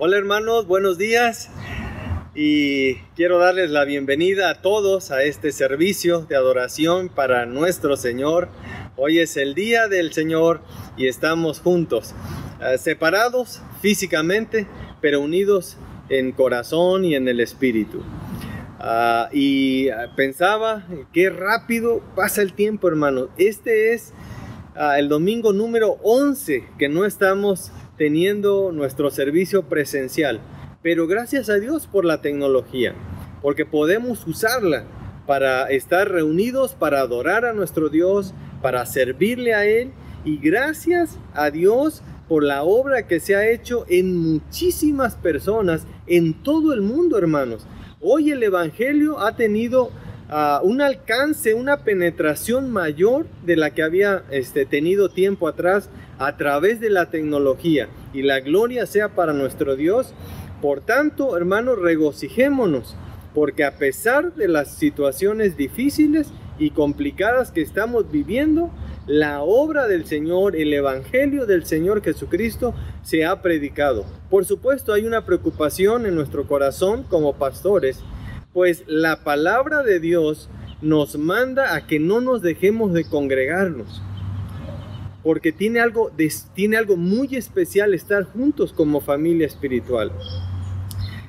Hola hermanos, buenos días y quiero darles la bienvenida a todos a este servicio de adoración para nuestro Señor. Hoy es el día del Señor y estamos juntos, separados físicamente, pero unidos en corazón y en el espíritu. Pensaba qué rápido pasa el tiempo, hermanos. Este es el domingo número 11 que no estamos teniendo nuestro servicio presencial, pero gracias a Dios por la tecnología, porque podemos usarla para estar reunidos, para adorar a nuestro Dios, para servirle a Él, y gracias a Dios por la obra que se ha hecho en muchísimas personas en todo el mundo, hermanos. Hoy el Evangelio ha tenido un alcance, una penetración mayor de la que había tenido tiempo atrás a través de la tecnología, y la gloria sea para nuestro Dios. Por tanto, hermanos, regocijémonos, porque a pesar de las situaciones difíciles y complicadas que estamos viviendo, la obra del Señor, el Evangelio del Señor Jesucristo se ha predicado. Por supuesto, hay una preocupación en nuestro corazón como pastores, pues la palabra de Dios nos manda a que no nos dejemos de congregarnos, porque tiene algo muy especial estar juntos como familia espiritual.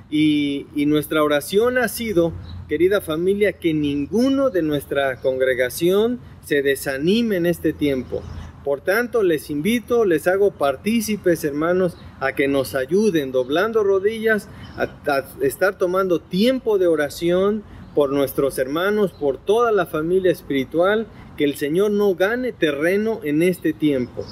Y nuestra oración ha sido, querida familia, que ninguno de nuestra congregación se desanime en este tiempo. Por tanto, les invito, les hago partícipes, hermanos, a que nos ayuden doblando rodillas, a estar tomando tiempo de oración por nuestros hermanos, por toda la familia espiritual, que el Señor no gane terreno en este tiempo.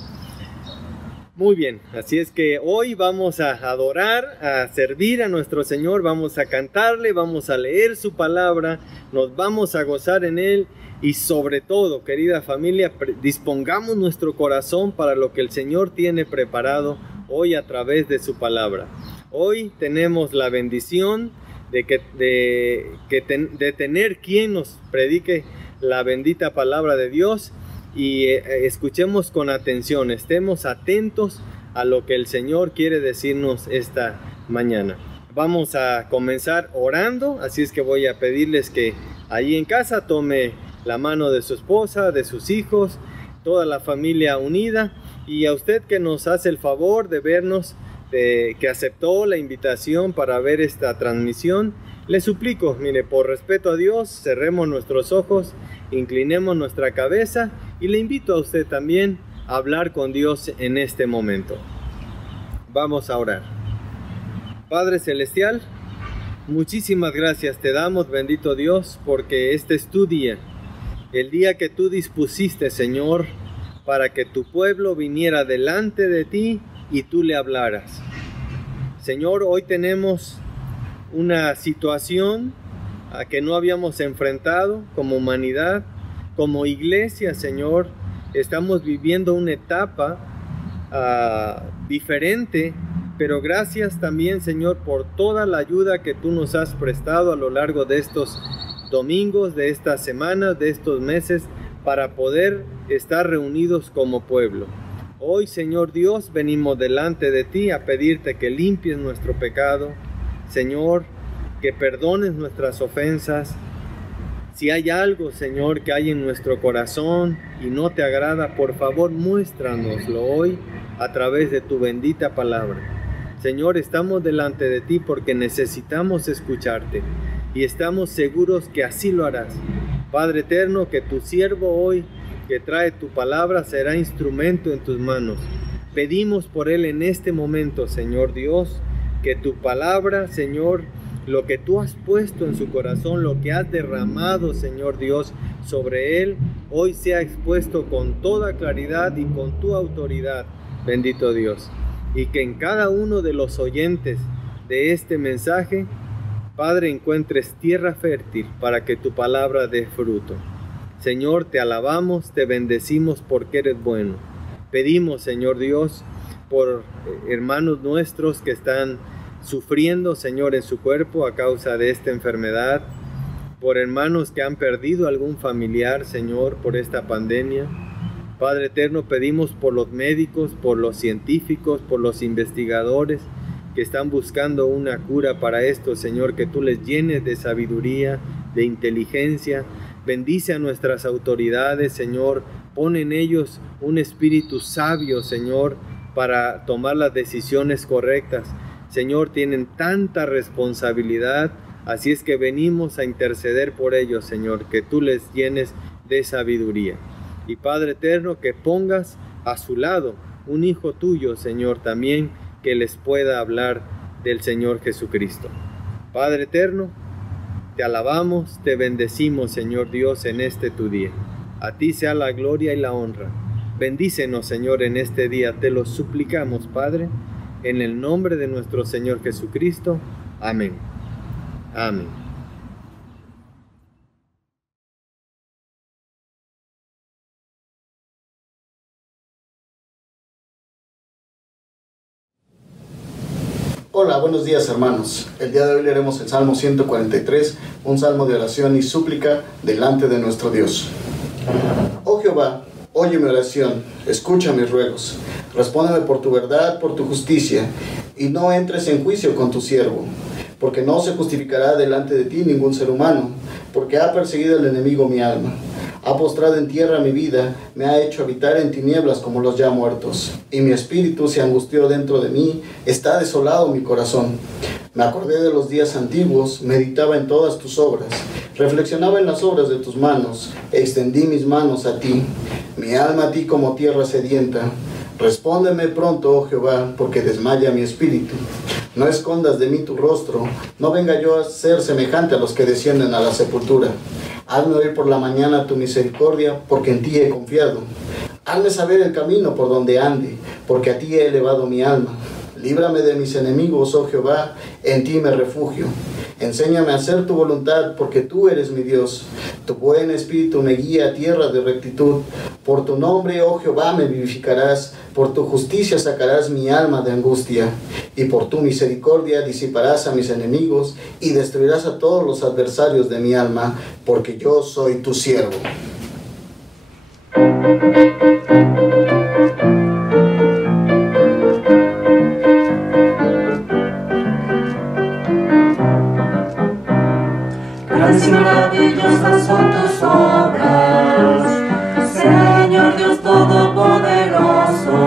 Muy bien, así es que hoy vamos a adorar, a servir a nuestro Señor, vamos a cantarle, vamos a leer su palabra, nos vamos a gozar en Él. Y sobre todo, querida familia, dispongamos nuestro corazón para lo que el Señor tiene preparado hoy a través de su palabra. Hoy tenemos la bendición de tener quien nos predique la bendita palabra de Dios, y escuchemos con atención, estemos atentos a lo que el Señor quiere decirnos esta mañana. Vamos a comenzar orando, así es que voy a pedirles que allí en casa tome la mano de su esposa, de sus hijos, toda la familia unida, y a usted que nos hace el favor de vernos, que aceptó la invitación para ver esta transmisión, le suplico, mire, por respeto a Dios, cerremos nuestros ojos, inclinemos nuestra cabeza, y le invito a usted también a hablar con Dios en este momento. Vamos a orar. Padre Celestial, muchísimas gracias te damos, bendito Dios, porque este es tu día. El día que tú dispusiste, Señor, para que tu pueblo viniera delante de ti y tú le hablaras. Señor, hoy tenemos una situación a que no habíamos enfrentado como humanidad, como iglesia, Señor. Estamos viviendo una etapa diferente, pero gracias también, Señor, por toda la ayuda que tú nos has prestado a lo largo de estos domingos, de estas semanas, de estos meses, para poder estar reunidos como pueblo. Hoy, Señor Dios, venimos delante de ti a pedirte que limpies nuestro pecado, Señor, que perdones nuestras ofensas. Si hay algo, Señor, que hay en nuestro corazón y no te agrada, por favor, muéstranoslo hoy a través de tu bendita palabra. Señor, estamos delante de ti porque necesitamos escucharte, y estamos seguros que así lo harás. Padre eterno, que tu siervo hoy, que trae tu palabra, será instrumento en tus manos. Pedimos por él en este momento, Señor Dios, que tu palabra, Señor, lo que tú has puesto en su corazón, lo que has derramado, Señor Dios, sobre él, hoy sea expuesto con toda claridad y con tu autoridad, bendito Dios. Y que en cada uno de los oyentes de este mensaje, Padre, encuentres tierra fértil para que tu palabra dé fruto. Señor, te alabamos, te bendecimos porque eres bueno. Pedimos, Señor Dios, por hermanos nuestros que están sufriendo, Señor, en su cuerpo a causa de esta enfermedad, por hermanos que han perdido algún familiar, Señor, por esta pandemia. Padre eterno, pedimos por los médicos, por los científicos, por los investigadores, que están buscando una cura para esto, Señor, que tú les llenes de sabiduría, de inteligencia. Bendice a nuestras autoridades, Señor. Pon en ellos un espíritu sabio, Señor, para tomar las decisiones correctas. Señor, tienen tanta responsabilidad, así es que venimos a interceder por ellos, Señor, que tú les llenes de sabiduría. Y Padre eterno, que pongas a su lado un hijo tuyo, Señor, también, que les pueda hablar del Señor Jesucristo. Padre eterno, te alabamos, te bendecimos, Señor Dios, en este tu día. A ti sea la gloria y la honra. Bendícenos, Señor, en este día. Te lo suplicamos, Padre, en el nombre de nuestro Señor Jesucristo. Amén. Amén. Hola, buenos días hermanos. El día de hoy leeremos el Salmo 143, un salmo de oración y súplica delante de nuestro Dios. Oh Jehová, oye mi oración, escucha mis ruegos. Respóndeme por tu verdad, por tu justicia, y no entres en juicio con tu siervo, porque no se justificará delante de ti ningún ser humano, porque ha perseguido el enemigo mi alma. Ha postrado en tierra mi vida, me ha hecho habitar en tinieblas como los ya muertos. Y mi espíritu se angustió dentro de mí, está desolado mi corazón. Me acordé de los días antiguos, meditaba en todas tus obras, reflexionaba en las obras de tus manos, extendí mis manos a ti, mi alma a ti como tierra sedienta. Respóndeme pronto, oh Jehová, porque desmaya mi espíritu. No escondas de mí tu rostro, no venga yo a ser semejante a los que descienden a la sepultura. Hazme oír por la mañana tu misericordia, porque en ti he confiado. Hazme saber el camino por donde ande, porque a ti he elevado mi alma. Líbrame de mis enemigos, oh Jehová, en ti me refugio. Enséñame a hacer tu voluntad, porque tú eres mi Dios. Tu buen espíritu me guía a tierra de rectitud. Por tu nombre, oh Jehová, me vivificarás. Por tu justicia sacarás mi alma de angustia. Y por tu misericordia disiparás a mis enemigos y destruirás a todos los adversarios de mi alma, porque yo soy tu siervo. Grandes y maravillosas son tus obras, Señor Dios Todopoderoso.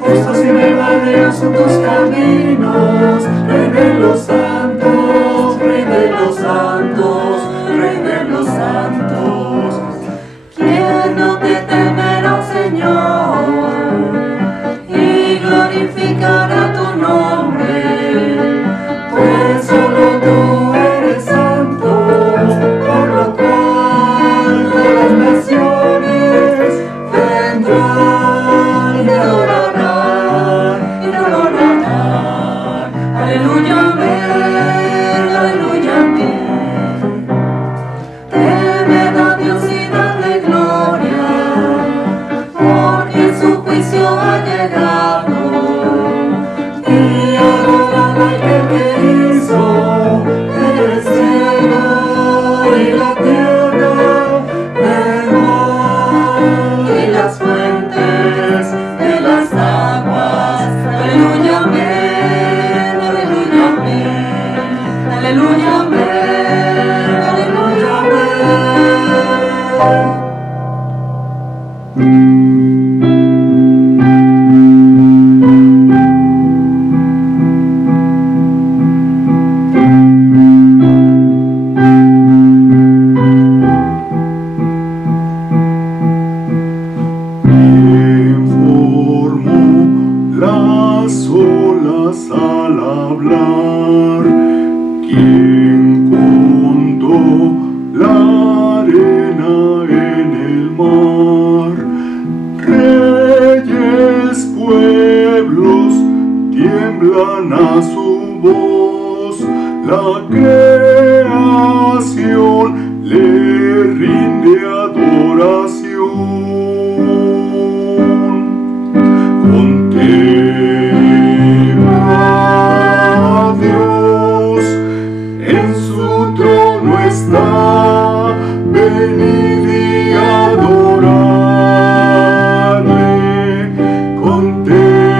Justos y verdaderos son tus caminos, Rey de los santos, Rey de los santos, Rey de los santos. ¿Quién no te temerá, Señor, y glorificará tu nombre? Pues solo tú eres santo, por lo cual todas las naciones vendrán y te adorarán, y te adorarán. Aleluya, amén, aleluya, amén. Temed a Dios y dadle gloria, porque su juicio ha llegado. Y adorad al que hizo el cielo y la tierra, el mar y las fuentes de las aguas. Aleluya, amén, aleluya, amén, aleluya, amén, aleluya, amén. ¿Quién formó las olas al hablar? ¿Quién contó la arena en el mar? Reyes, pueblos, tiemblan a su voz, la creación le rinde adoración. Contempla a Dios, en su trono está, venid y adoradle. Contempla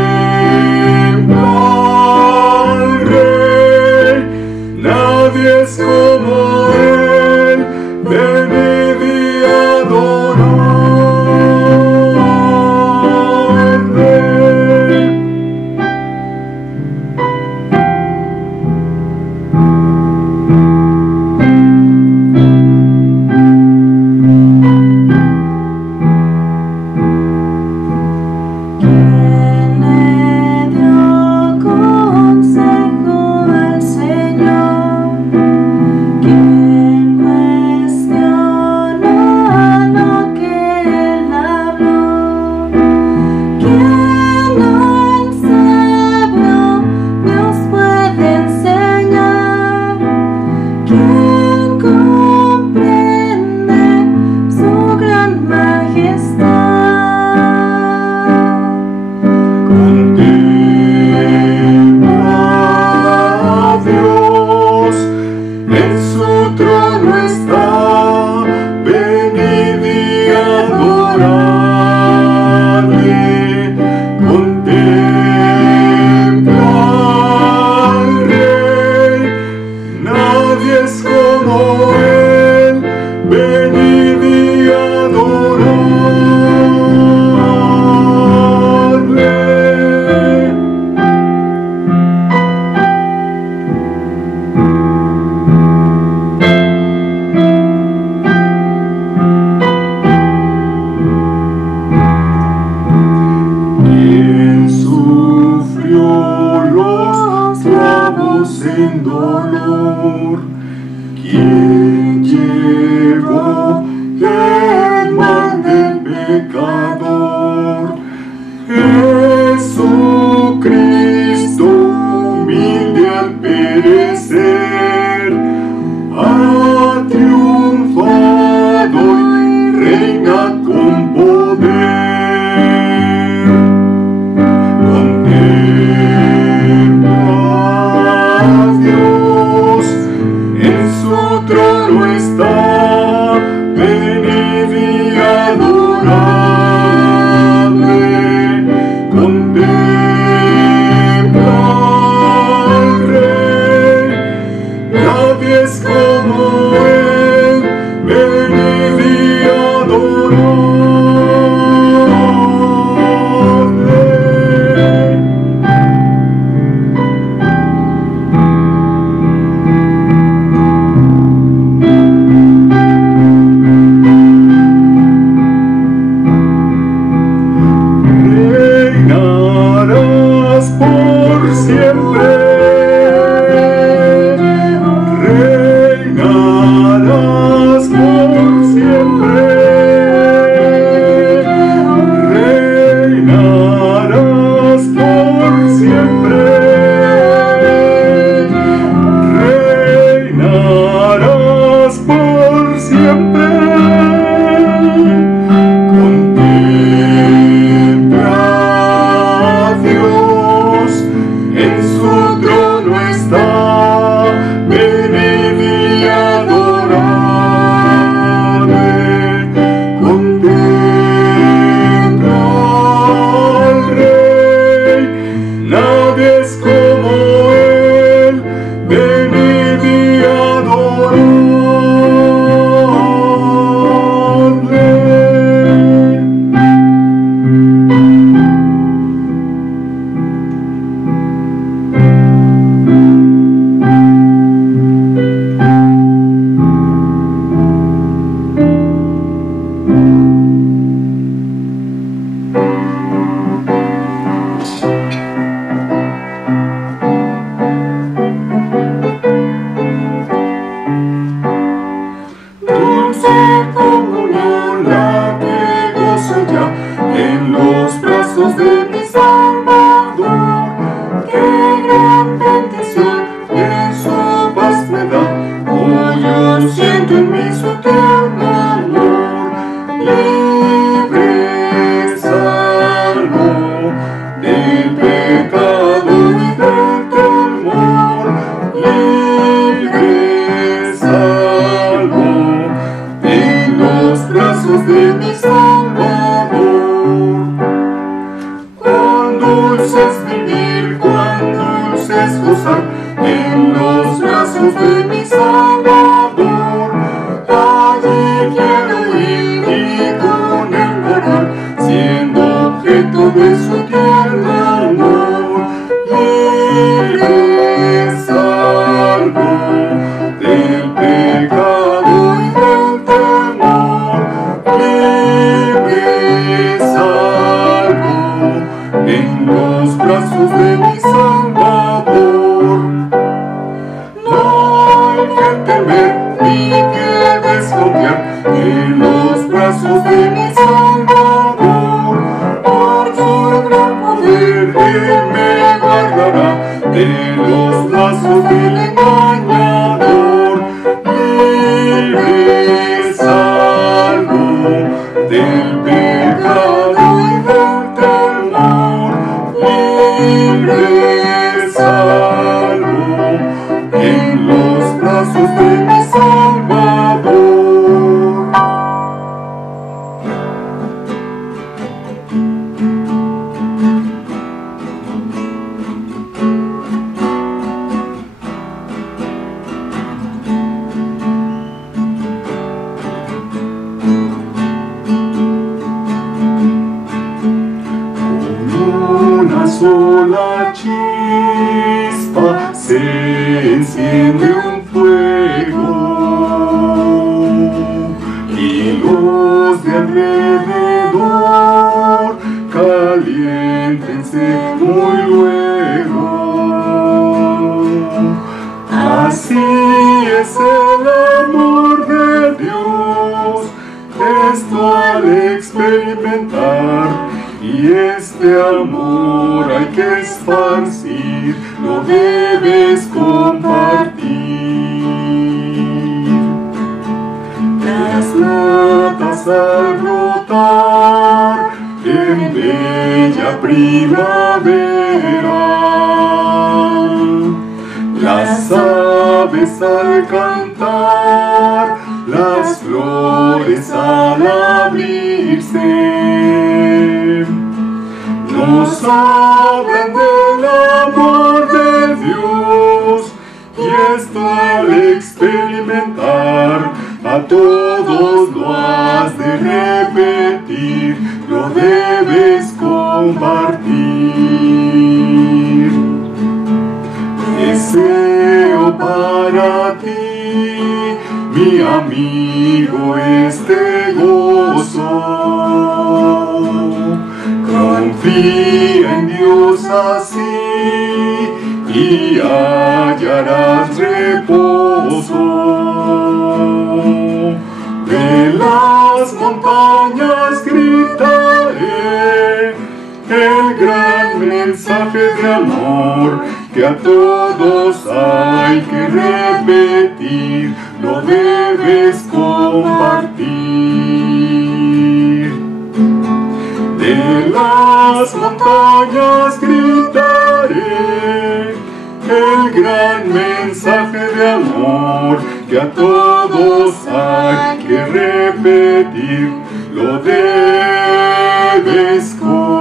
reina con poder. Contempla a Dios, en su trono está, venid y adoradle. Contempla al Rey, nadie es como Él, venid y adoradle. Reinarás por siempre, reinarás por siempre, reinarás por siempre, reinarás por siempre. Contempla a Dios, en su trono está, venid y adoradle. Contempla al Rey, nadie es como Él, venid y adoradle. Dulce como una ola que gozo ya en los brazos de mi Salvador. Qué gran bendición en su paz me da. Hoy yo siento en mí su tierno amor. Libre, salvo del pecado y del temor. Libre, salvo en los brazos de mi Salvador. Cuán dulce es vivir, cuán dulce es gozar en los brazos de mi Salvador. Allí quiero ir y con él morar, siendo objeto de su tierno amor. Libre, salvo del pecado y del temor. Libre, salvo en los brazos de mi Salvador. No hay que temer ni que desconfiar en los brazos de mi Salvador. Por su gran poder Él me guardará de los lazos del engañador. Libre, salvo del pecado y del temor. Libre, salvo en los brazos de mi Salvador. Sola chispa se enciende un fuego y los de alrededor caliéntense muy luego. Así es el amor de Dios, esto al experimentar. Y este amor hay que esparcir, lo debes compartir. Las latas hojas al brotar en bella primavera. Las aves al cantar, las flores al abrirse, nos hablan del amor de Dios, y esto al experimentar a todos lo has de repetir, lo debes compartir. Deseo para ti, mi amigo, este gozo. Confía en Dios así y hallarás reposo. De las montañas gritaré el gran mensaje de amor que a todos hay que repetir, lo debes compartir. De las montañas gritaré el gran mensaje de amor que a todos hay que repetir, lo debes compartir.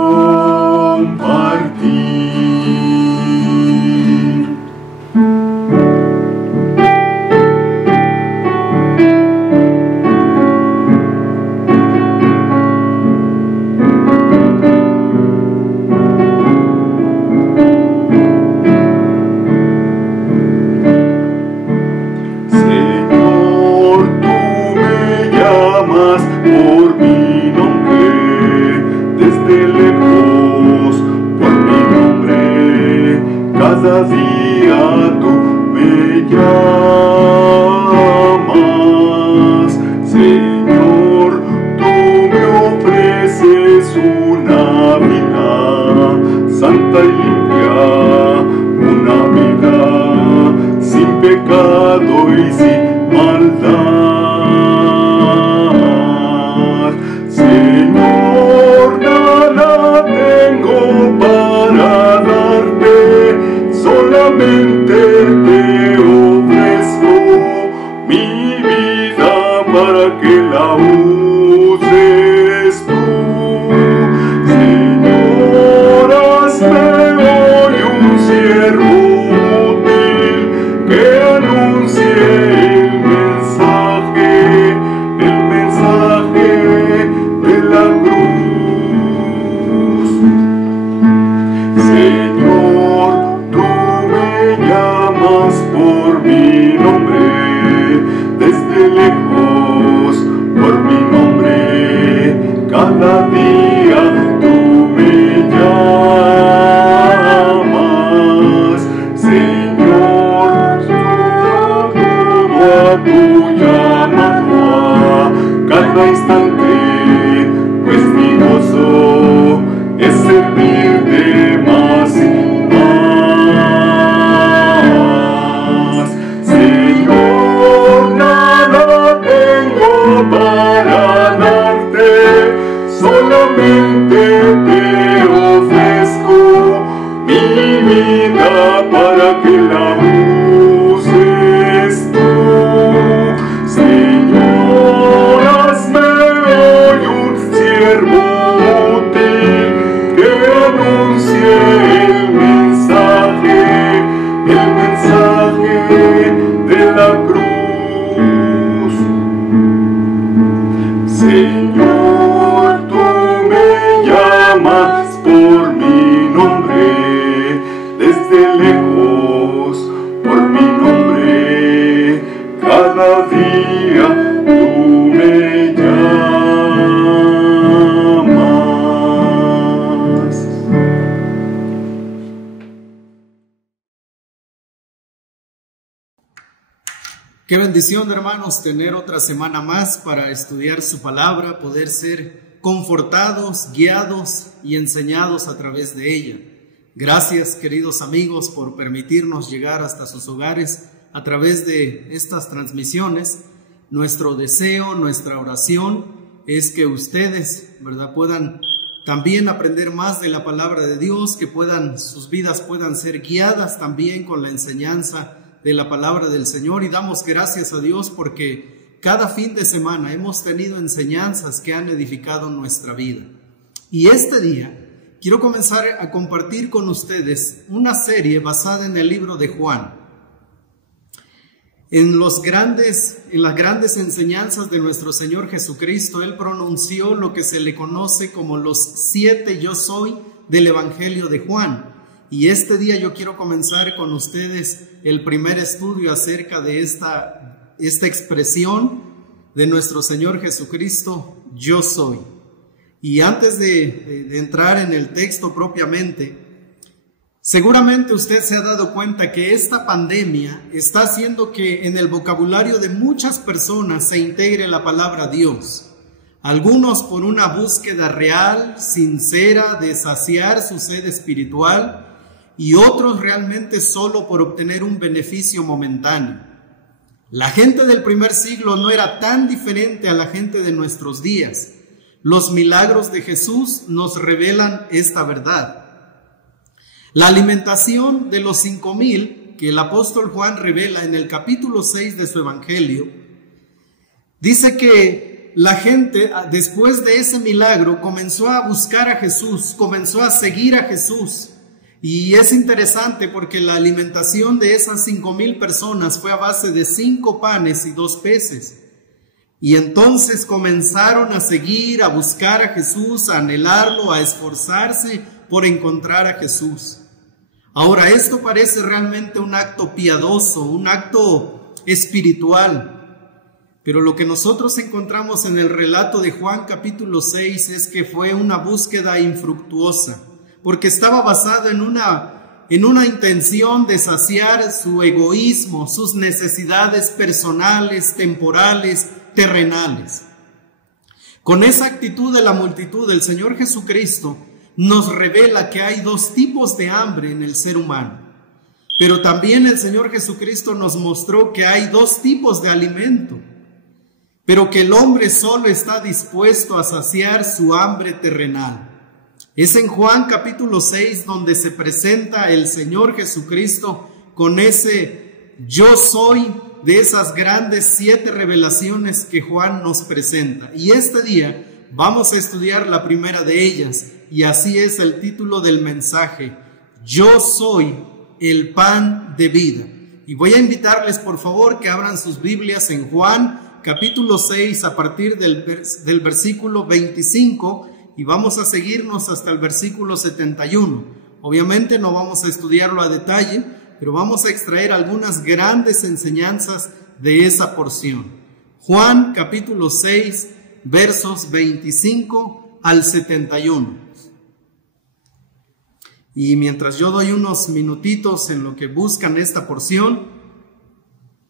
Cada día tú me llamas, Señor, tú me ofreces una vida santa y limpia, una vida sin pecado y sin maldad. Señor, nada tengo para darte, solamente te ofrezco mi vida para que la uses tú. Señor, hazme hoy un siervo útil que anuncie el mensaje de la cruz. Señor, por mi nombre, desde lejos, por mi nombre, cada día tú me llamas. Señor, todo a tu llamado a cada instante, pues mi gozo es servirte más y más. Para darte, solamente te ofrezco mi vida para que la uses tú. Señor, hazme hoy un siervo útil que anuncie el mensaje de la cruz. Señor, tú me llamas por mi nombre, desde lejos, por mi nombre, cada día tú me llamas. Qué bendición, hermanos, tener otra semana más para estudiar su palabra, poder ser confortados, guiados y enseñados a través de ella. Gracias, queridos amigos, por permitirnos llegar hasta sus hogares a través de estas transmisiones. Nuestro deseo, nuestra oración es que ustedes, ¿verdad?, puedan también aprender más de la palabra de Dios, que sus vidas puedan ser guiadas también con la enseñanza de la palabra del Señor. Y damos gracias a Dios porque cada fin de semana hemos tenido enseñanzas que han edificado nuestra vida. Y este día quiero comenzar a compartir con ustedes una serie basada en el libro de Juan. En las grandes enseñanzas de nuestro Señor Jesucristo, Él pronunció lo que se le conoce como los 7 yo soy del Evangelio de Juan. Y este día yo quiero comenzar con ustedes el primer estudio acerca de esta expresión de nuestro Señor Jesucristo, yo soy. Y antes de entrar en el texto propiamente, seguramente usted se ha dado cuenta que esta pandemia está haciendo que en el vocabulario de muchas personas se integre la palabra Dios. Algunos por una búsqueda real, sincera, de saciar su sed espiritual, y otros realmente solo por obtener un beneficio momentáneo. La gente del primer siglo no era tan diferente a la gente de nuestros días. Los milagros de Jesús nos revelan esta verdad. La alimentación de los 5,000 que el apóstol Juan revela en el capítulo 6 de su evangelio, dice que la gente después de ese milagro comenzó a buscar a Jesús, comenzó a seguir a Jesús. Y es interesante porque la alimentación de esas 5,000 personas fue a base de 5 panes y 2 peces. Y entonces comenzaron a seguir, a buscar a Jesús, a anhelarlo, a esforzarse por encontrar a Jesús. Ahora, esto parece realmente un acto piadoso, un acto espiritual. Pero lo que nosotros encontramos en el relato de Juan capítulo 6 es que fue una búsqueda infructuosa, porque estaba basado en una intención de saciar su egoísmo, sus necesidades personales, temporales, terrenales. Con esa actitud de la multitud, el Señor Jesucristo nos revela que hay 2 tipos de hambre en el ser humano. Pero también el Señor Jesucristo nos mostró que hay 2 tipos de alimento, pero que el hombre solo está dispuesto a saciar su hambre terrenal. Es en Juan capítulo 6 donde se presenta el Señor Jesucristo con ese yo soy de esas grandes 7 revelaciones que Juan nos presenta. Y este día vamos a estudiar la primera de ellas, y así es el título del mensaje: yo soy el pan de vida. Y voy a invitarles por favor que abran sus Biblias en Juan capítulo 6 a partir del versículo 25, y vamos a seguirnos hasta el versículo 71. Obviamente no vamos a estudiarlo a detalle, pero vamos a extraer algunas grandes enseñanzas de esa porción. Juan capítulo 6, versos 25 al 71. Y mientras yo doy unos minutitos en lo que buscan esta porción,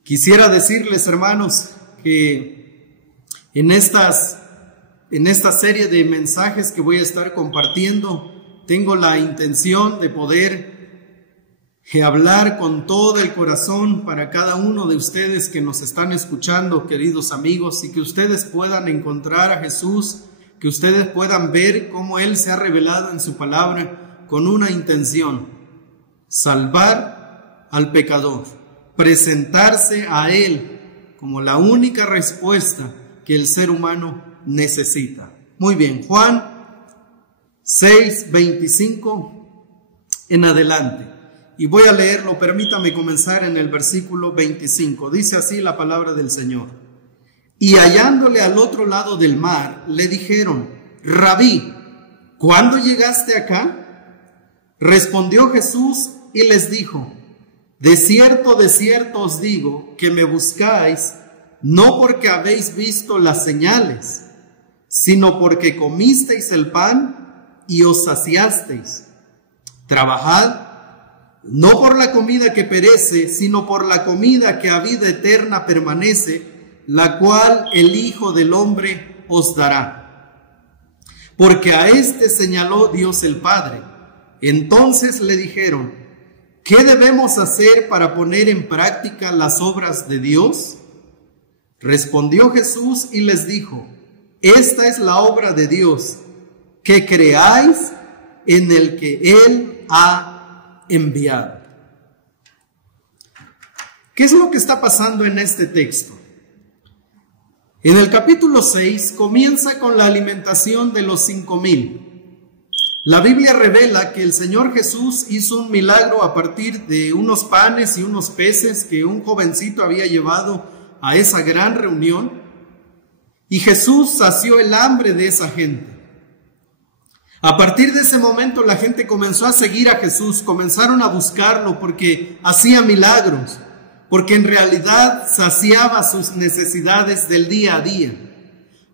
quisiera decirles, hermanos, que en esta serie de mensajes que voy a estar compartiendo, tengo la intención de poder hablar con todo el corazón para cada uno de ustedes que nos están escuchando, queridos amigos, y que ustedes puedan encontrar a Jesús, que ustedes puedan ver cómo Él se ha revelado en su palabra con una intención: salvar al pecador, presentarse a Él como la única respuesta que el ser humano necesita. Muy bien, Juan 6, 25 en adelante. Y voy a leerlo, permítame comenzar en el versículo 25. Dice así la palabra del Señor: y hallándole al otro lado del mar, le dijeron: Rabí, ¿cuándo llegaste acá? Respondió Jesús y les dijo: de cierto os digo, que me buscáis, no porque habéis visto las señales, sino porque comisteis el pan y os saciasteis. Trabajad, no por la comida que perece, sino por la comida que a vida eterna permanece, la cual el Hijo del Hombre os dará. Porque a éste señaló Dios el Padre. Entonces le dijeron: ¿qué debemos hacer para poner en práctica las obras de Dios? Respondió Jesús y les dijo: esta es la obra de Dios, que creáis en el que Él ha enviado. ¿Qué es lo que está pasando en este texto? En el capítulo 6 comienza con la alimentación de los 5,000. La Biblia revela que el Señor Jesús hizo un milagro a partir de unos panes y unos peces que un jovencito había llevado a esa gran reunión, y Jesús sació el hambre de esa gente. A partir de ese momento la gente comenzó a seguir a Jesús, comenzaron a buscarlo porque hacía milagros, porque en realidad saciaba sus necesidades del día a día.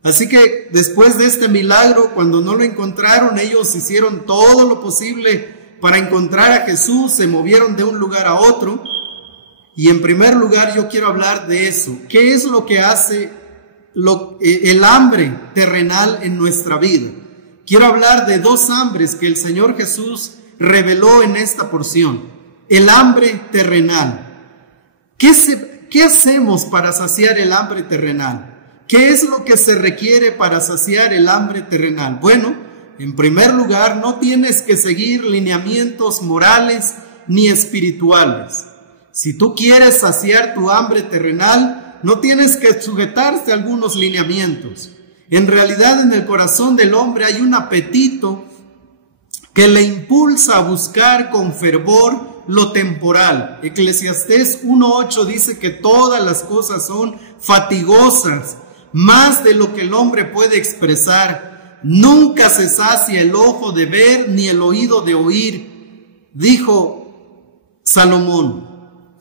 Así que después de este milagro, cuando no lo encontraron, ellos hicieron todo lo posible para encontrar a Jesús, se movieron de un lugar a otro. Y en primer lugar yo quiero hablar de eso. ¿Qué es lo que hace el hambre terrenal en nuestra vida? Quiero hablar de dos hambres que el Señor Jesús reveló en esta porción. El hambre terrenal. ¿Qué hacemos para saciar el hambre terrenal? ¿Qué es lo que se requiere para saciar el hambre terrenal? Bueno, en primer lugar, no tienes que seguir lineamientos morales ni espirituales. Si tú quieres saciar tu hambre terrenal, no tienes que sujetarte a algunos lineamientos. En realidad, en el corazón del hombre hay un apetito que le impulsa a buscar con fervor lo temporal. Eclesiastés 1:8 dice que todas las cosas son fatigosas, más de lo que el hombre puede expresar. Nunca se sacia el ojo de ver ni el oído de oír, dijo Salomón.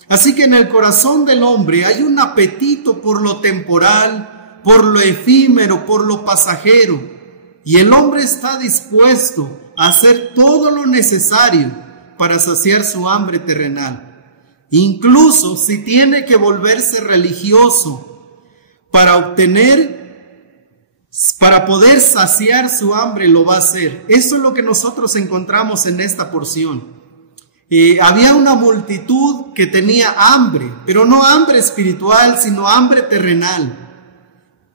Así que en el corazón del hombre hay un apetito por lo temporal, por lo efímero, por lo pasajero. Y el hombre está dispuesto a hacer todo lo necesario para saciar su hambre terrenal. Incluso si tiene que volverse religioso para poder saciar su hambre, lo va a hacer. Eso es lo que nosotros encontramos en esta porción. Había una multitud que tenía hambre, pero no hambre espiritual, sino hambre terrenal.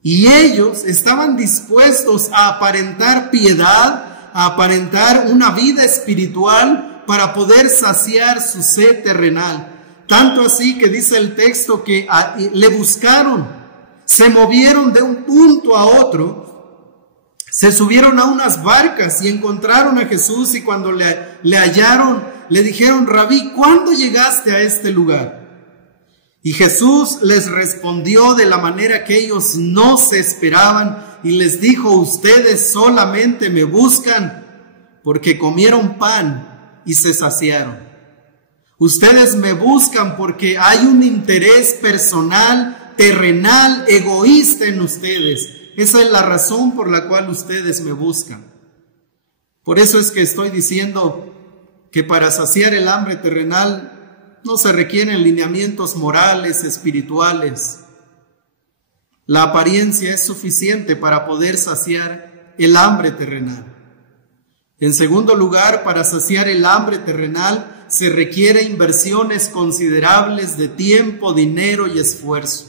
Y ellos estaban dispuestos a aparentar piedad, a aparentar una vida espiritual para poder saciar su sed terrenal. Tanto así que dice el texto que le buscaron, se movieron de un punto a otro, se subieron a unas barcas y encontraron a Jesús, y cuando le hallaron, le dijeron: Rabí, ¿cuándo llegaste a este lugar? Y Jesús les respondió de la manera que ellos no se esperaban y les dijo: ustedes solamente me buscan porque comieron pan y se saciaron. Ustedes me buscan porque hay un interés personal, terrenal, egoísta en ustedes. Esa es la razón por la cual ustedes me buscan. Por eso es que estoy diciendo que para saciar el hambre terrenal no se requieren lineamientos morales, espirituales. La apariencia es suficiente para poder saciar el hambre terrenal. En segundo lugar, para saciar el hambre terrenal se requiere inversiones considerables de tiempo, dinero y esfuerzo.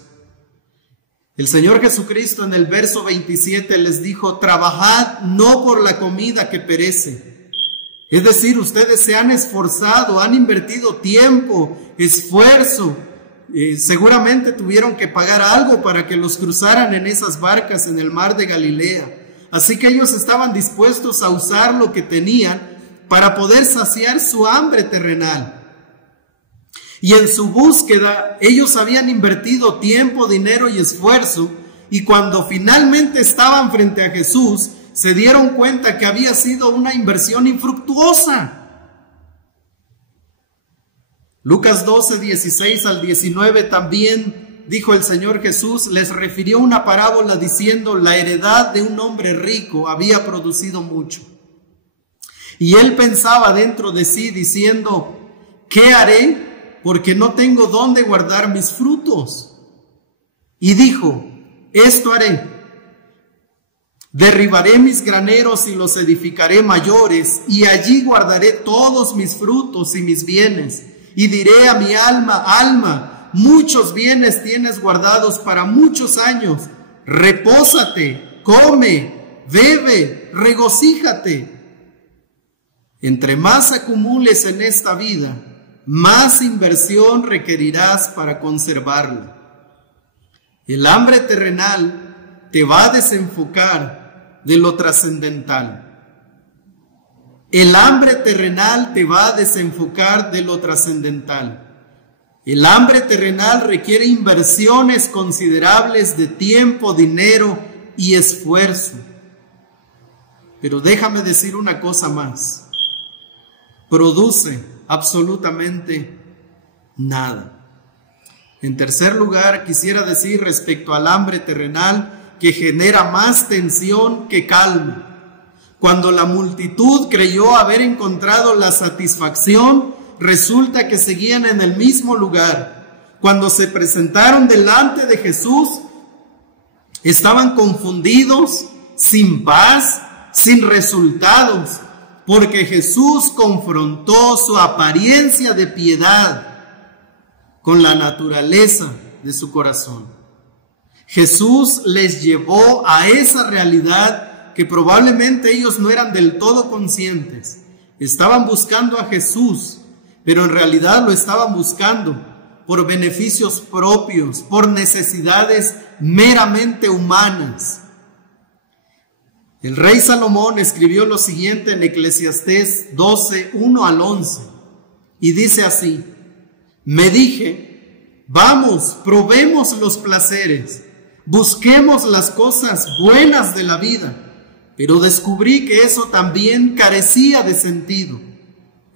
El Señor Jesucristo en el verso 27 les dijo: trabajad no por la comida que perece. Es decir, ustedes se han esforzado, han invertido tiempo, esfuerzo. Seguramente tuvieron que pagar algo para que los cruzaran en esas barcas en el mar de Galilea. Así que ellos estaban dispuestos a usar lo que tenían para poder saciar su hambre terrenal. Y en su búsqueda ellos habían invertido tiempo, dinero y esfuerzo, y cuando finalmente estaban frente a Jesús, se dieron cuenta que había sido una inversión infructuosa. Lucas 12, 16 al 19 también dijo el Señor Jesús, les refirió una parábola diciendo: la heredad de un hombre rico había producido mucho. Y él pensaba dentro de sí diciendo: ¿qué haré? Porque no tengo dónde guardar mis frutos. Y dijo: esto haré: derribaré mis graneros y los edificaré mayores, y allí guardaré todos mis frutos y mis bienes. Y diré a mi alma: alma, muchos bienes tienes guardados para muchos años, repósate come, bebe, regocíjate. Entre más acumules en esta vida, más inversión requerirás para conservarla. El hambre terrenal te va a desenfocar de lo trascendental. El hambre terrenal te va a desenfocar de lo trascendental. El hambre terrenal requiere inversiones considerables de tiempo, dinero y esfuerzo. Pero déjame decir una cosa más. Produce absolutamente nada. En tercer lugar, quisiera decir respecto al hambre terrenal que genera más tensión que calma. Cuando la multitud creyó haber encontrado la satisfacción, resulta que seguían en el mismo lugar. Cuando se presentaron delante de Jesús, estaban confundidos, sin paz, sin resultados, porque Jesús confrontó su apariencia de piedad con la naturaleza de su corazón. Jesús les llevó a esa realidad que probablemente ellos no eran del todo conscientes. Estaban buscando a Jesús, pero en realidad lo estaban buscando por beneficios propios, por necesidades meramente humanas. El rey Salomón escribió lo siguiente en Eclesiastés 12, 1 al 11, y dice así: me dije, vamos, probemos los placeres, busquemos las cosas buenas de la vida, pero descubrí que eso también carecía de sentido.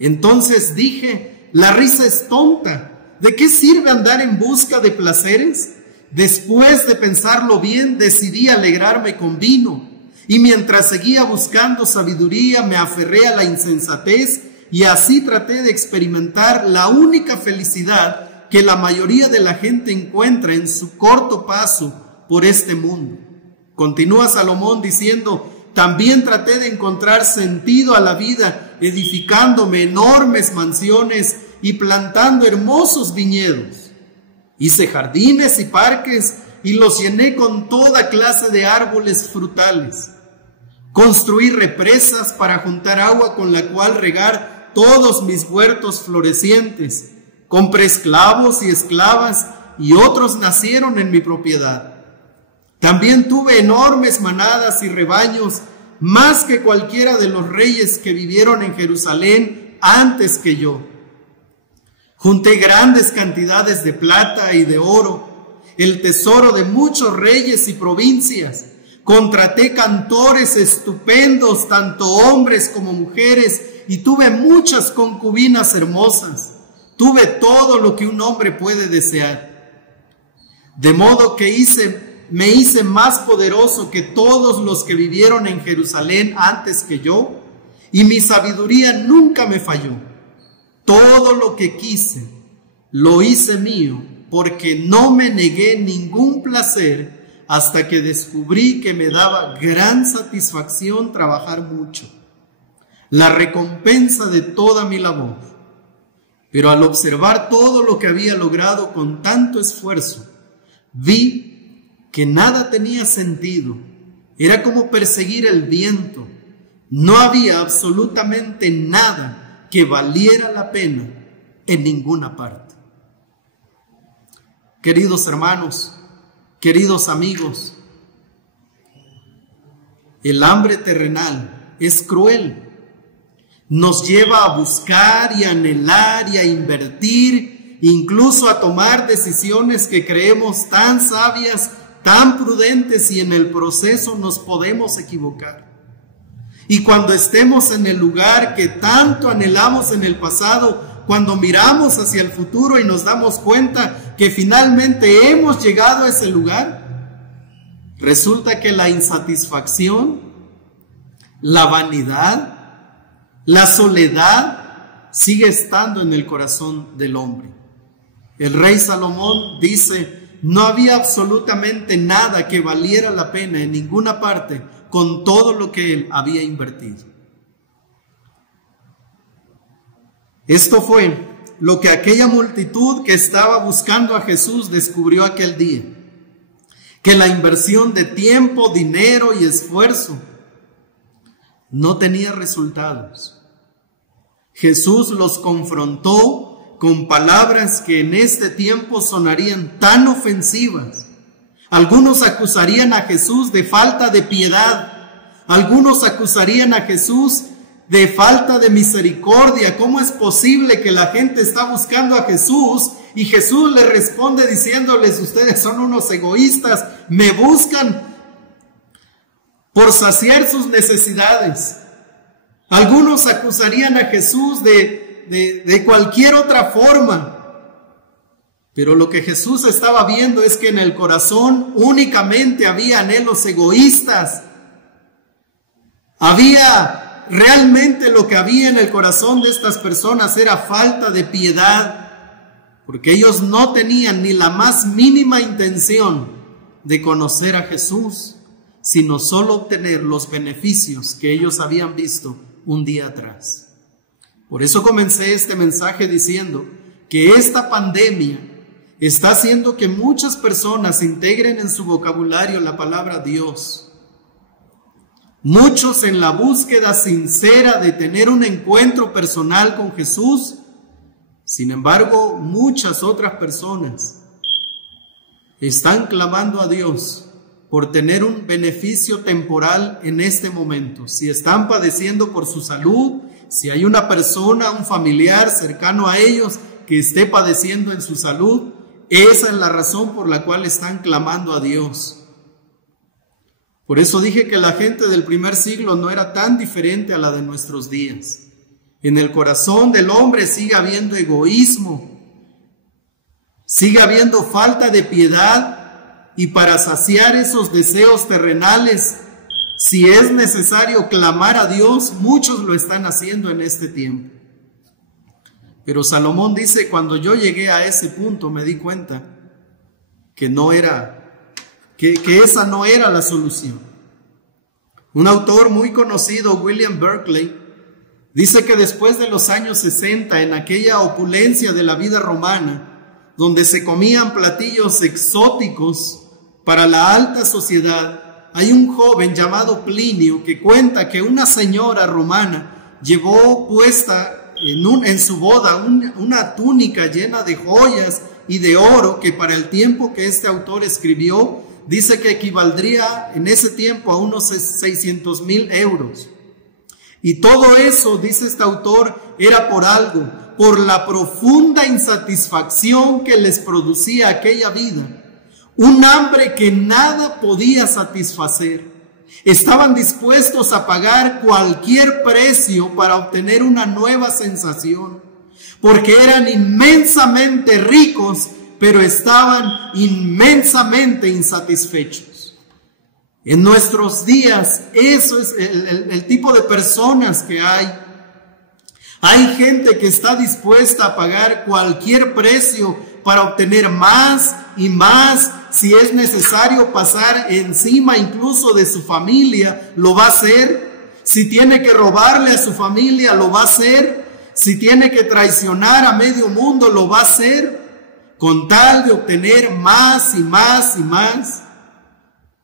Entonces dije, la risa es tonta, ¿de qué sirve andar en busca de placeres? Después de pensarlo bien, decidí alegrarme con vino, y mientras seguía buscando sabiduría, me aferré a la insensatez, y así traté de experimentar la única felicidad que la mayoría de la gente encuentra en su corto paso por este mundo. Continúa Salomón diciendo, también traté de encontrar sentido a la vida, edificándome enormes mansiones y plantando hermosos viñedos. Hice jardines y parques y los llené con toda clase de árboles frutales. Construí represas para juntar agua con la cual regar todos mis huertos florecientes. Compré esclavos y esclavas y otros nacieron en mi propiedad. También tuve enormes manadas y rebaños, más que cualquiera de los reyes que vivieron en Jerusalén antes que yo. Junté grandes cantidades de plata y de oro, el tesoro de muchos reyes y provincias. Contraté cantores estupendos, tanto hombres como mujeres, y tuve muchas concubinas hermosas. Tuve todo lo que un hombre puede desear. De modo que me hice más poderoso que todos los que vivieron en Jerusalén antes que yo, y mi sabiduría nunca me falló. Todo lo que quise, lo hice mío, porque no me negué ningún placer hasta que descubrí que me daba gran satisfacción trabajar mucho, la recompensa de toda mi labor. Pero al observar todo lo que había logrado con tanto esfuerzo, vi que nada tenía sentido. Era como perseguir el viento. No había absolutamente nada que valiera la pena en ninguna parte. Queridos hermanos, queridos amigos, el hambre terrenal es cruel. Nos lleva a buscar y a anhelar y a invertir, incluso a tomar decisiones que creemos tan sabias, tan prudentes, y en el proceso nos podemos equivocar. Y cuando estemos en el lugar que tanto anhelamos en el pasado, cuando miramos hacia el futuro y nos damos cuenta que finalmente hemos llegado a ese lugar, resulta que la insatisfacción, la vanidad, la soledad sigue estando en el corazón del hombre. El rey Salomón dice, no había absolutamente nada que valiera la pena en ninguna parte con todo lo que él había invertido. Esto fue lo que aquella multitud que estaba buscando a Jesús descubrió aquel día. que la inversión de tiempo, dinero y esfuerzo no tenía resultados. Jesús los confrontó con palabras que en este tiempo sonarían tan ofensivas. Algunos acusarían a Jesús de falta de piedad. Algunos acusarían a Jesús de falta de misericordia. ¿Cómo es posible que la gente está buscando a Jesús y Jesús les responde diciéndoles: ustedes son unos egoístas, me buscan por saciar sus necesidades? Algunos acusarían a Jesús de cualquier otra forma. Pero lo que Jesús estaba viendo es que en el corazón únicamente había anhelos egoístas. Realmente lo que había en el corazón de estas personas era falta de piedad, porque ellos no tenían ni la más mínima intención de conocer a Jesús, sino solo obtener los beneficios que ellos habían visto un día atrás. Por eso comencé este mensaje diciendo que esta pandemia está haciendo que muchas personas integren en su vocabulario la palabra Dios. Muchos en la búsqueda sincera de tener un encuentro personal con Jesús. Sin embargo, muchas otras personas están clamando a Dios por tener un beneficio temporal en este momento. Si están padeciendo por su salud, si hay una persona, un familiar cercano a ellos que esté padeciendo en su salud, esa es la razón por la cual están clamando a Dios. Por eso dije que la gente del primer siglo no era tan diferente a la de nuestros días. En el corazón del hombre sigue habiendo egoísmo, sigue habiendo falta de piedad, y para saciar esos deseos terrenales, si es necesario clamar a Dios, muchos lo están haciendo en este tiempo. Pero Salomón dice: cuando yo llegué a ese punto me di cuenta que esa no era la solución. Un autor muy conocido, William Berkeley, dice que después de los años 60, en aquella opulencia de la vida romana, donde se comían platillos exóticos para la alta sociedad, hay un joven llamado Plinio que cuenta que una señora romana llevó puesta en su boda una túnica llena de joyas y de oro, que para el tiempo que este autor escribió, dice que equivaldría en ese tiempo a unos 600,000 euros. Y todo eso, dice este autor, era por algo, por la profunda insatisfacción que les producía aquella vida, un hambre que nada podía satisfacer. Estaban dispuestos a pagar cualquier precio para obtener una nueva sensación, porque eran inmensamente ricos, pero estaban inmensamente insatisfechos. En nuestros días, eso es el tipo de personas que hay. Hay gente que está dispuesta a pagar cualquier precio para obtener más y más. Si es necesario pasar encima incluso de su familia, lo va a hacer. Si tiene que robarle a su familia, lo va a hacer. Si tiene que traicionar a medio mundo, lo va a hacer, con tal de obtener más y más y más.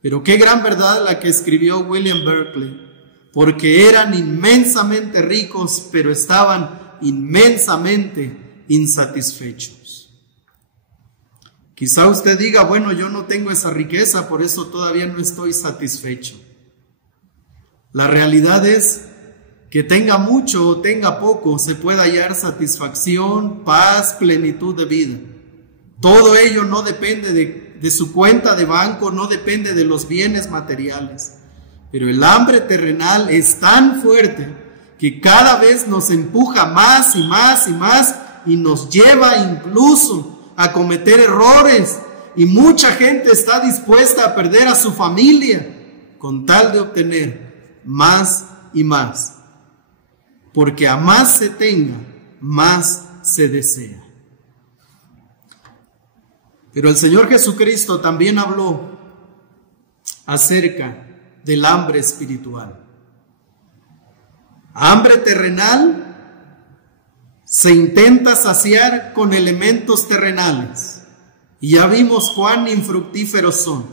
Pero qué gran verdad la que escribió William Berkeley, porque eran inmensamente ricos, pero estaban inmensamente insatisfechos. Quizá usted diga: bueno, yo no tengo esa riqueza, por eso todavía no estoy satisfecho. La realidad es que tenga mucho o tenga poco, se puede hallar satisfacción, paz, plenitud de vida. Todo ello no depende de su cuenta de banco, no depende de los bienes materiales. Pero el hambre terrenal es tan fuerte que cada vez nos empuja más y más y más, y nos lleva incluso a cometer errores, y mucha gente está dispuesta a perder a su familia con tal de obtener más y más, porque a más se tenga, más se desea. Pero el Señor Jesucristo también habló acerca del hambre espiritual. Hambre terrenal se intenta saciar con elementos terrenales, y ya vimos cuán infructíferos son.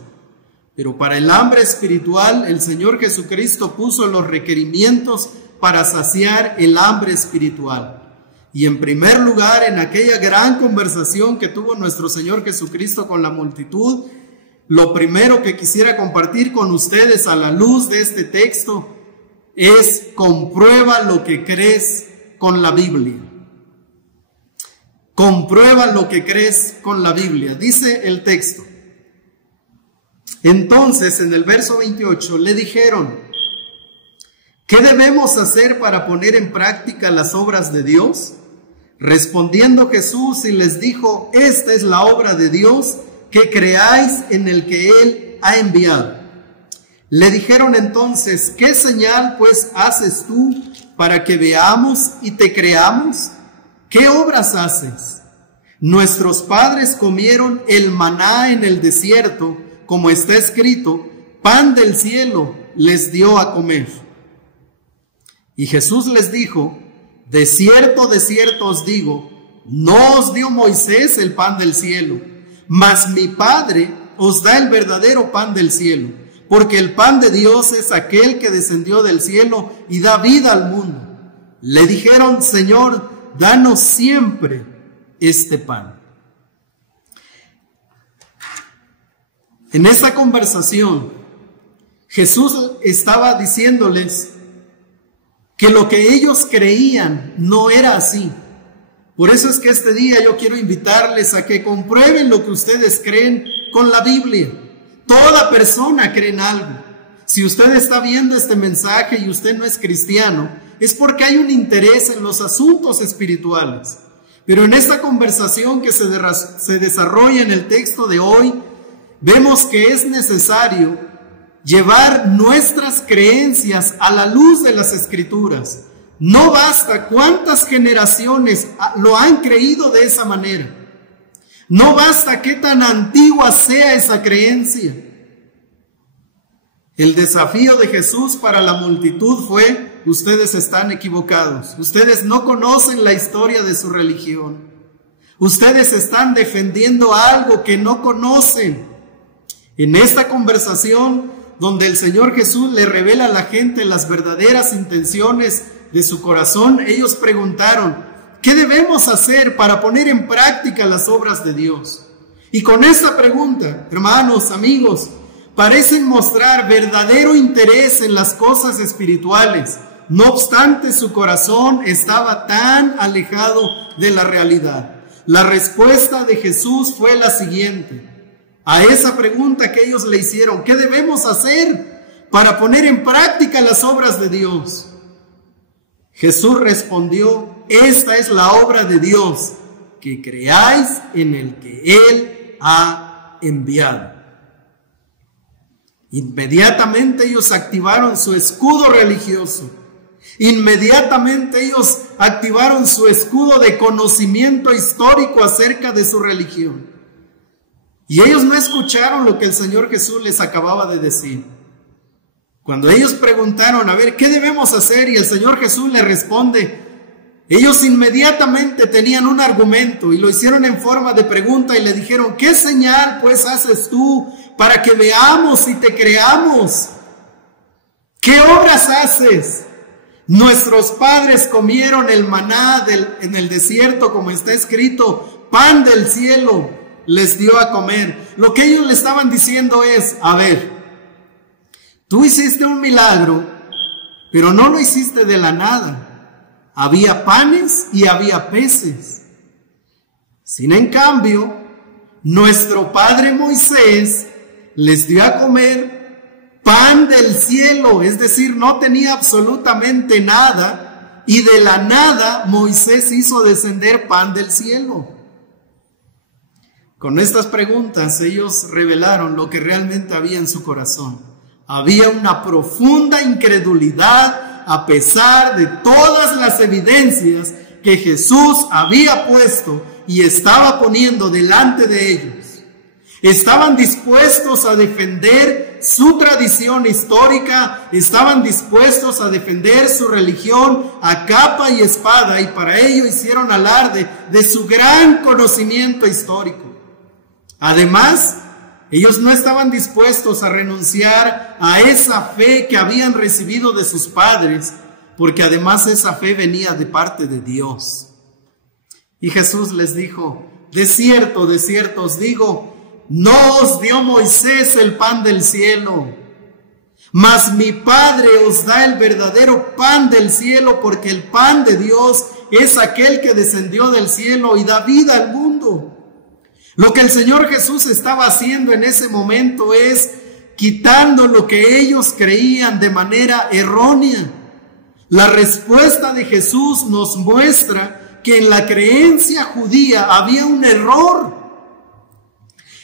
Pero para el hambre espiritual, el Señor Jesucristo puso los requerimientos para saciar el hambre espiritual. Y en primer lugar, en aquella gran conversación que tuvo nuestro Señor Jesucristo con la multitud, lo primero que quisiera compartir con ustedes a la luz de este texto es: comprueba lo que crees con la Biblia. Comprueba lo que crees con la Biblia. Dice el texto: entonces, en el verso 28, le dijeron: ¿qué debemos hacer para poner en práctica las obras de Dios? Respondiendo Jesús y les dijo: esta es la obra de Dios, que creáis en el que Él ha enviado. Le dijeron entonces: ¿qué señal pues haces tú para que veamos y te creamos? ¿Qué obras haces? Nuestros padres comieron el maná en el desierto, como está escrito: pan del cielo les dio a comer. Y Jesús les dijo: de cierto os digo, no os dio Moisés el pan del cielo, mas mi Padre os da el verdadero pan del cielo, porque el pan de Dios es aquel que descendió del cielo y da vida al mundo. Le dijeron: Señor, danos siempre este pan. En esta conversación, Jesús estaba diciéndoles que lo que ellos creían no era así. Por eso es que este día yo quiero invitarles a que comprueben lo que ustedes creen con la Biblia. Toda persona cree en algo. Si usted está viendo este mensaje y usted no es cristiano, es porque hay un interés en los asuntos espirituales. Pero en esta conversación que se desarrolla en el texto de hoy, vemos que es necesario llevar nuestras creencias a la luz de las Escrituras. No basta cuántas generaciones lo han creído de esa manera. No basta qué tan antigua sea esa creencia. El desafío de Jesús para la multitud fue: ustedes están equivocados. Ustedes no conocen la historia de su religión. Ustedes están defendiendo algo que no conocen. En esta conversación, donde el Señor Jesús le revela a la gente las verdaderas intenciones de su corazón, ellos preguntaron: ¿qué debemos hacer para poner en práctica las obras de Dios? Y con esta pregunta, hermanos, amigos, parecen mostrar verdadero interés en las cosas espirituales. No obstante, su corazón estaba tan alejado de la realidad. La respuesta de Jesús fue la siguiente: a esa pregunta que ellos le hicieron: ¿qué debemos hacer para poner en práctica las obras de Dios? Jesús respondió: esta es la obra de Dios, que creáis en el que Él ha enviado. Inmediatamente ellos activaron su escudo religioso. Inmediatamente ellos activaron su escudo de conocimiento histórico acerca de su religión. Y ellos no escucharon lo que el Señor Jesús les acababa de decir. Cuando ellos preguntaron: a ver, ¿qué debemos hacer? Y el Señor Jesús les responde, ellos inmediatamente tenían un argumento y lo hicieron en forma de pregunta y le dijeron: ¿qué señal pues haces tú para que veamos y te creamos? ¿Qué obras haces? Nuestros padres comieron el maná en el desierto, como está escrito: pan del cielo les dio a comer. Lo que ellos le estaban diciendo es: a ver, tú hiciste un milagro, pero no lo hiciste de la nada. Había panes y había peces. Sin en cambio, nuestro padre Moisés les dio a comer pan del cielo, es decir, no tenía absolutamente nada, y de la nada Moisés hizo descender pan del cielo. Con estas preguntas ellos revelaron lo que realmente había en su corazón. Había una profunda incredulidad a pesar de todas las evidencias que Jesús había puesto y estaba poniendo delante de ellos. Estaban dispuestos a defender su tradición histórica, estaban dispuestos a defender su religión a capa y espada, y para ello hicieron alarde de su gran conocimiento histórico. Además, Ellos no estaban dispuestos a renunciar a esa fe que habían recibido de sus padres, porque además esa fe venía de parte de Dios. Y Jesús les dijo: de cierto os digo, no os dio Moisés el pan del cielo, mas mi Padre os da el verdadero pan del cielo, porque el pan de Dios es aquel que descendió del cielo y da vida al mundo. Lo que el Señor Jesús estaba haciendo en ese momento es quitando lo que ellos creían de manera errónea. La respuesta de Jesús nos muestra que en la creencia judía había un error.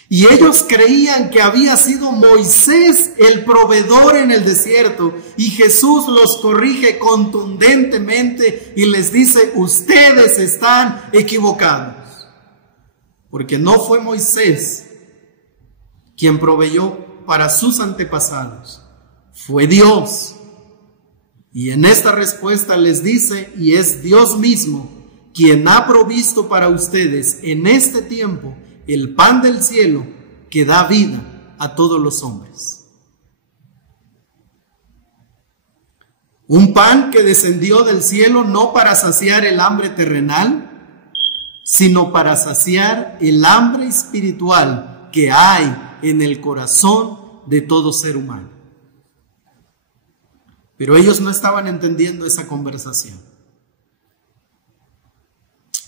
Y ellos creían que había sido Moisés el proveedor en el desierto. Y Jesús los corrige contundentemente y les dice: ustedes están equivocados. Porque no fue Moisés quien proveyó para sus antepasados, fue Dios. Y en esta respuesta les dice: y es Dios mismo quien ha provisto para ustedes en este tiempo el pan del cielo que da vida a todos los hombres. Un pan que descendió del cielo no para saciar el hambre terrenal, sino para saciar el hambre espiritual que hay en el corazón de todo ser humano. Pero ellos no estaban entendiendo esa conversación,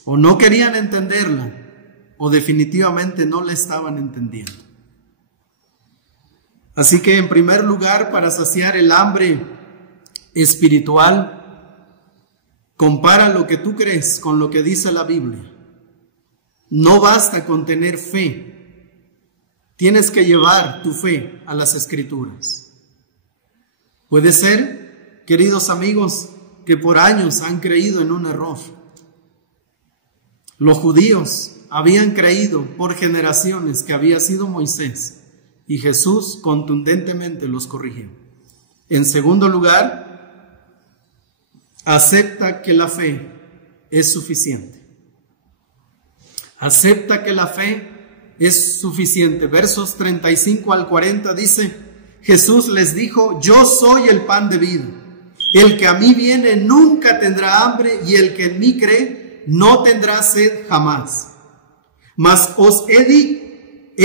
o no querían entenderla, o definitivamente no la estaban entendiendo. Así que en primer lugar, para saciar el hambre espiritual, compara lo que tú crees con lo que dice la Biblia. No basta con tener fe, tienes que llevar tu fe a las Escrituras. Puede ser, queridos amigos, que por años han creído en un error. Los judíos habían creído por generaciones que había sido Moisés, y Jesús contundentemente los corrigió. En segundo lugar, acepta que la fe es suficiente. Acepta que la fe es suficiente. Versos 35 al 40 dice: Jesús les dijo: yo soy el pan de vida. El que a mí viene nunca tendrá hambre, y el que en mí cree no tendrá sed jamás. Mas os he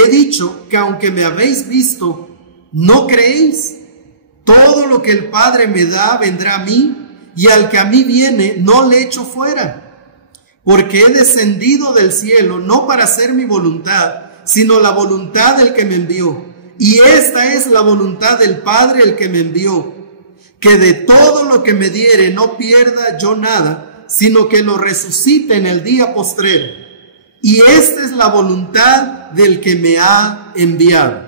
dicho que aunque me habéis visto, no creéis. Todo lo que el Padre me da vendrá a mí, y al que a mí viene no le echo fuera. Porque he descendido del cielo no para hacer mi voluntad, sino la voluntad del que me envió. Y esta es la voluntad del Padre, el que me envió, que de todo lo que me diere no pierda yo nada, sino que lo resucite en el día postrero. Y esta es la voluntad del que me ha enviado,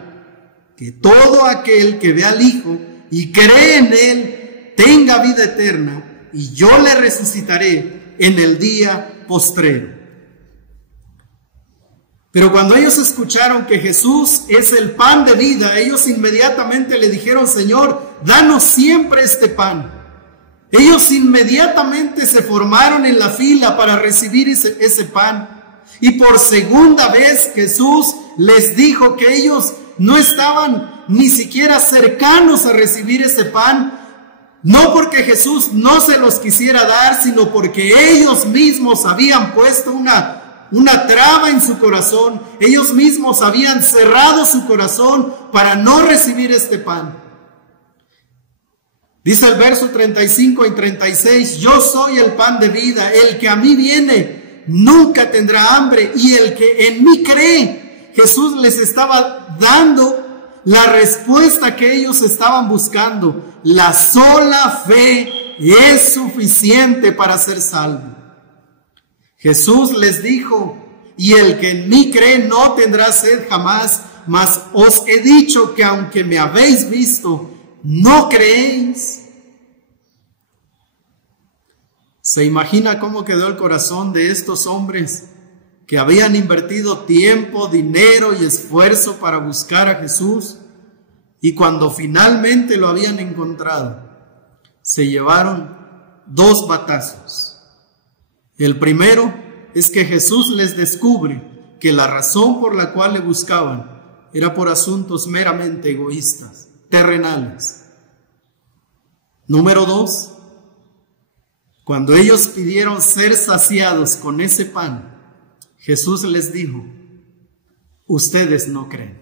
que todo aquel que ve al Hijo y cree en Él tenga vida eterna, y yo le resucitaré en el día postrero. Pero cuando ellos escucharon que Jesús es el pan de vida, ellos inmediatamente le dijeron: Señor, danos siempre este pan. Ellos inmediatamente se formaron en la fila para recibir ese pan. Y por segunda vez Jesús les dijo que ellos no estaban ni siquiera cercanos a recibir ese pan. No porque Jesús no se los quisiera dar, sino porque ellos mismos habían puesto una traba en su corazón. Ellos mismos habían cerrado su corazón para no recibir este pan. Dice el verso 35 y 36: yo soy el pan de vida, el que a mí viene nunca tendrá hambre, y el que en mí cree. Jesús les estaba dando la respuesta que ellos estaban buscando. La sola fe es suficiente para ser salvo. Jesús les dijo: y el que en mí cree no tendrá sed jamás, mas os he dicho que aunque me habéis visto, no creéis. ¿Se imagina cómo quedó el corazón de estos hombres que habían invertido tiempo, dinero y esfuerzo para buscar a Jesús? Y cuando finalmente lo habían encontrado, se llevaron dos batazos. El primero es que Jesús les descubre que la razón por la cual le buscaban era por asuntos meramente egoístas, terrenales. Número 2, cuando ellos pidieron ser saciados con ese pan, Jesús les dijo: ustedes no creen.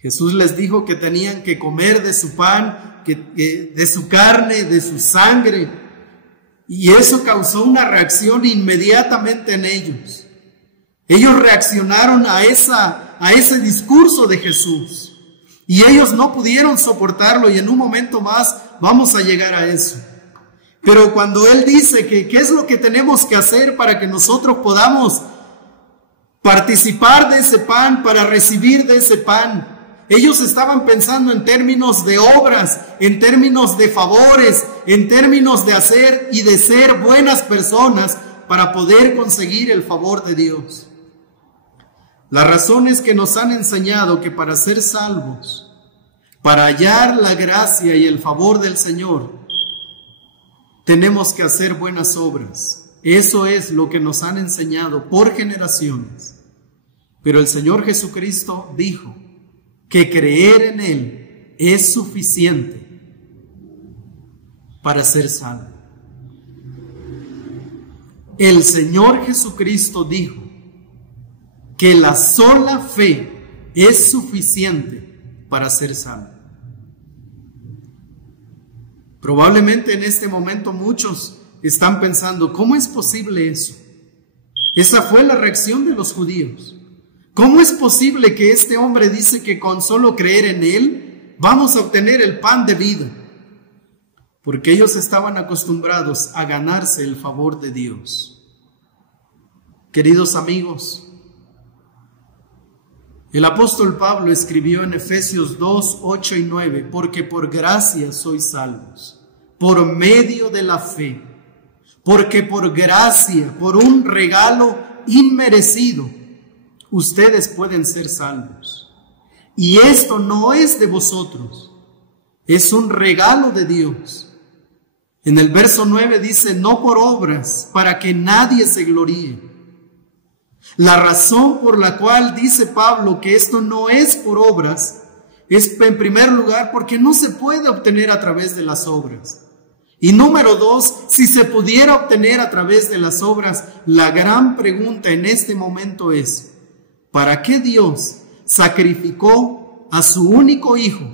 Jesús les dijo que tenían que comer de su pan, de su carne, de su sangre, y eso causó una reacción inmediatamente en ellos. Ellos reaccionaron a ese discurso de Jesús, y ellos no pudieron soportarlo, y en un momento más vamos a llegar a eso. Pero cuando Él dice que qué es lo que tenemos que hacer para que nosotros podamos participar de ese pan, para recibir de ese pan, ellos estaban pensando en términos de obras, en términos de favores, en términos de hacer y de ser buenas personas para poder conseguir el favor de Dios. La razón es que nos han enseñado que para ser salvos, para hallar la gracia y el favor del Señor, tenemos que hacer buenas obras. Eso es lo que nos han enseñado por generaciones. Pero el Señor Jesucristo dijo que creer en Él es suficiente para ser salvo. El Señor Jesucristo dijo que la sola fe es suficiente para ser salvo. Probablemente en este momento muchos están pensando: ¿cómo es posible eso? Esa fue la reacción de los judíos. ¿Cómo es posible que este hombre dice que con solo creer en Él vamos a obtener el pan de vida? Porque ellos estaban acostumbrados a ganarse el favor de Dios. Queridos amigos, el apóstol Pablo escribió en Efesios 2, 8 y 9: porque por gracia sois salvos, por medio de la fe, porque por gracia, por un regalo inmerecido, ustedes pueden ser salvos. Y esto no es de vosotros, es un regalo de Dios. En el verso 9 dice: no por obras, para que nadie se gloríe. La razón por la cual dice Pablo que esto no es por obras es, en primer lugar, porque no se puede obtener a través de las obras. Y número 2, si se pudiera obtener a través de las obras, la gran pregunta en este momento es: ¿para qué Dios sacrificó a su único hijo,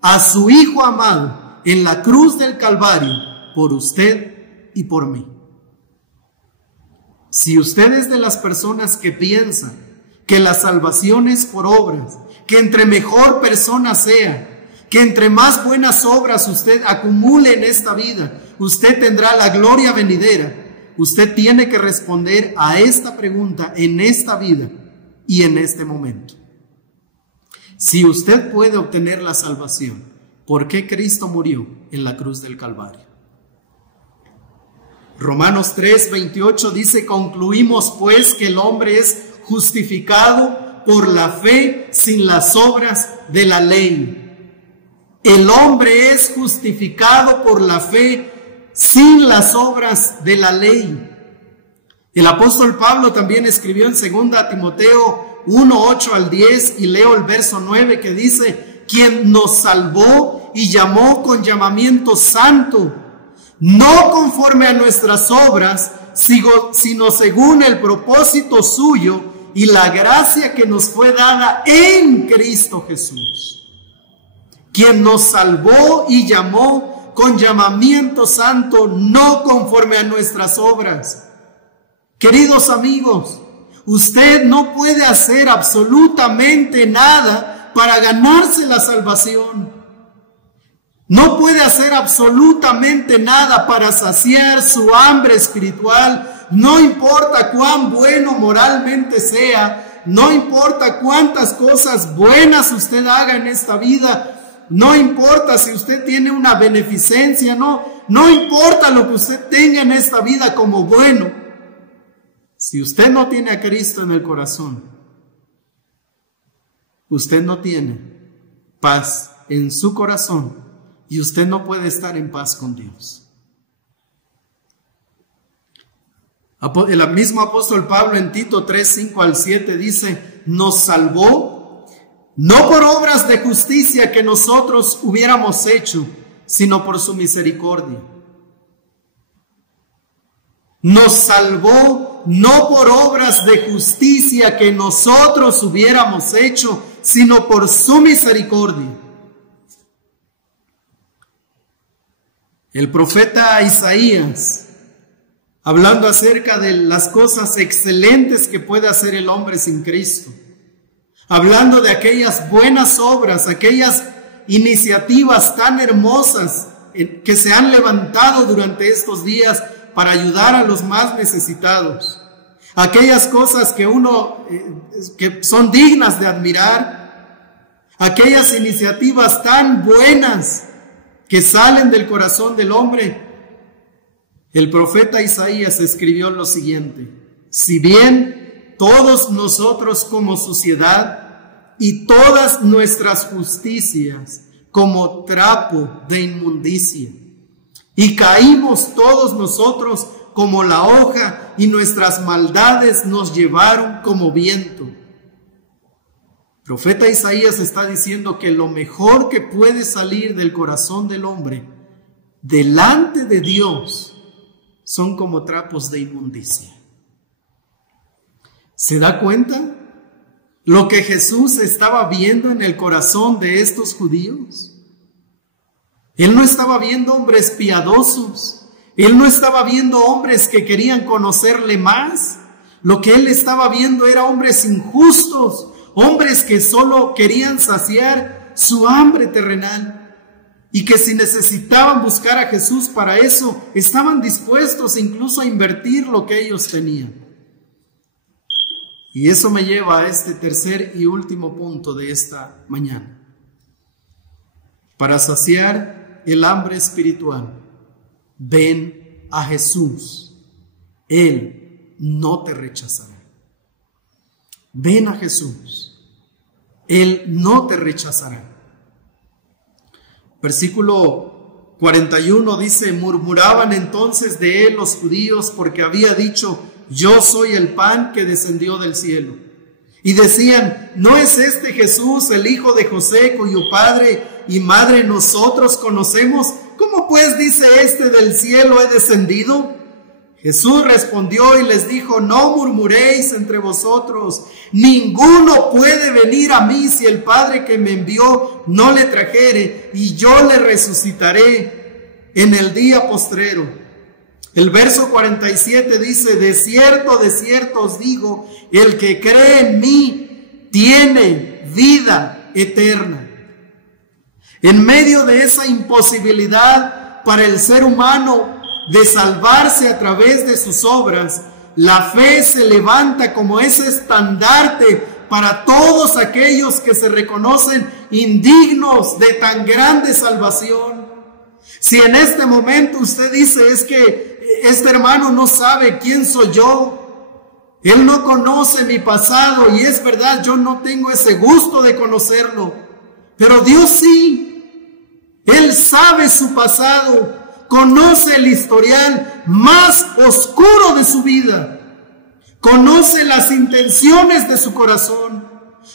a su hijo amado, en la cruz del Calvario por usted y por mí? Si usted es de las personas que piensan que la salvación es por obras, que entre mejor persona sea, que entre más buenas obras usted acumule en esta vida, usted tendrá la gloria venidera, usted tiene que responder a esta pregunta en esta vida y en este momento. Si usted puede obtener la salvación, ¿por qué Cristo murió en la cruz del Calvario? Romanos 3:28 dice: concluimos pues que el hombre es justificado por la fe sin las obras de la ley. El hombre es justificado por la fe sin las obras de la ley. El apóstol Pablo también escribió en 2 Timoteo 1, 8 al 10, y leo el verso 9 que dice: quien nos salvó y llamó con llamamiento santo, no conforme a nuestras obras, sino según el propósito suyo y la gracia que nos fue dada en Cristo Jesús. Quien nos salvó y llamó con llamamiento santo, no conforme a nuestras obras. Queridos amigos, usted no puede hacer absolutamente nada para ganarse la salvación. No puede hacer absolutamente nada para saciar su hambre espiritual. No importa cuán bueno moralmente sea, no importa cuántas cosas buenas usted haga en esta vida, no importa si usted tiene una beneficencia, no importa lo que usted tenga en esta vida como bueno. Si usted no tiene a Cristo en el corazón, usted no tiene paz en su corazón. Y usted no puede estar en paz con Dios. El mismo apóstol Pablo en Tito 3, 5 al 7 dice: nos salvó no por obras de justicia que nosotros hubiéramos hecho, sino por su misericordia. Nos salvó no por obras de justicia que nosotros hubiéramos hecho, sino por su misericordia. El profeta Isaías, hablando acerca de las cosas excelentes que puede hacer el hombre sin Cristo, hablando de aquellas buenas obras, aquellas iniciativas tan hermosas que se han levantado durante estos días para ayudar a los más necesitados, aquellas cosas que que son dignas de admirar, aquellas iniciativas tan buenas que salen del corazón del hombre. El profeta Isaías escribió lo siguiente: si bien todos nosotros como sociedad y todas nuestras justicias como trapo de inmundicia, y caímos todos nosotros como la hoja, y nuestras maldades nos llevaron como viento. El profeta Isaías está diciendo que lo mejor que puede salir del corazón del hombre delante de Dios son como trapos de inmundicia. ¿Se da cuenta lo que Jesús estaba viendo en el corazón de estos judíos? Él no estaba viendo hombres piadosos, él no estaba viendo hombres que querían conocerle más. Lo que él estaba viendo era hombres injustos, hombres que solo querían saciar su hambre terrenal, y que si necesitaban buscar a Jesús para eso, estaban dispuestos incluso a invertir lo que ellos tenían. Y eso me lleva a este tercer y último punto de esta mañana. Para saciar el hambre espiritual, ven a Jesús. Él no te rechazará. Ven a Jesús. Él no te rechazará. Versículo 41 dice: murmuraban entonces de él los judíos porque había dicho: yo soy el pan que descendió del cielo. Y decían: ¿no es este Jesús el hijo de José, cuyo padre y madre nosotros conocemos? ¿Cómo pues dice este: del cielo he descendido? Jesús respondió y les dijo: no murmuréis entre vosotros. Ninguno puede venir a mí si el Padre que me envió no le trajere, y yo le resucitaré en el día postrero. El verso 47 dice: de cierto os digo, el que cree en mí tiene vida eterna. En medio de esa imposibilidad para el ser humano de salvarse a través de sus obras, la fe se levanta como ese estandarte para todos aquellos que se reconocen indignos de tan grande salvación. Si en este momento usted dice: es que este hermano no sabe quién soy yo, él no conoce mi pasado, y es verdad, yo no tengo ese gusto de conocerlo, pero Dios sí, Él sabe su pasado, conoce el historial más oscuro de su vida, conoce las intenciones de su corazón,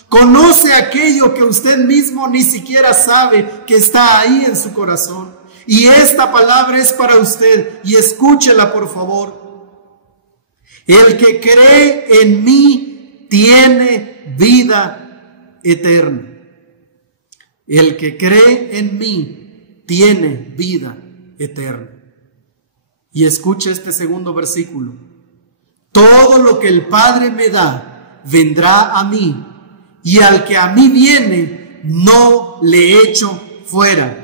conoce aquello que usted mismo ni siquiera sabe que está ahí en su corazón. Y esta palabra es para usted, y escúchela por favor. El que cree en mí tiene vida eterna. El que cree en mí tiene vida eterna. Y escuche este segundo versículo: todo lo que el Padre me da vendrá a mí, y al que a mí viene no le echo fuera.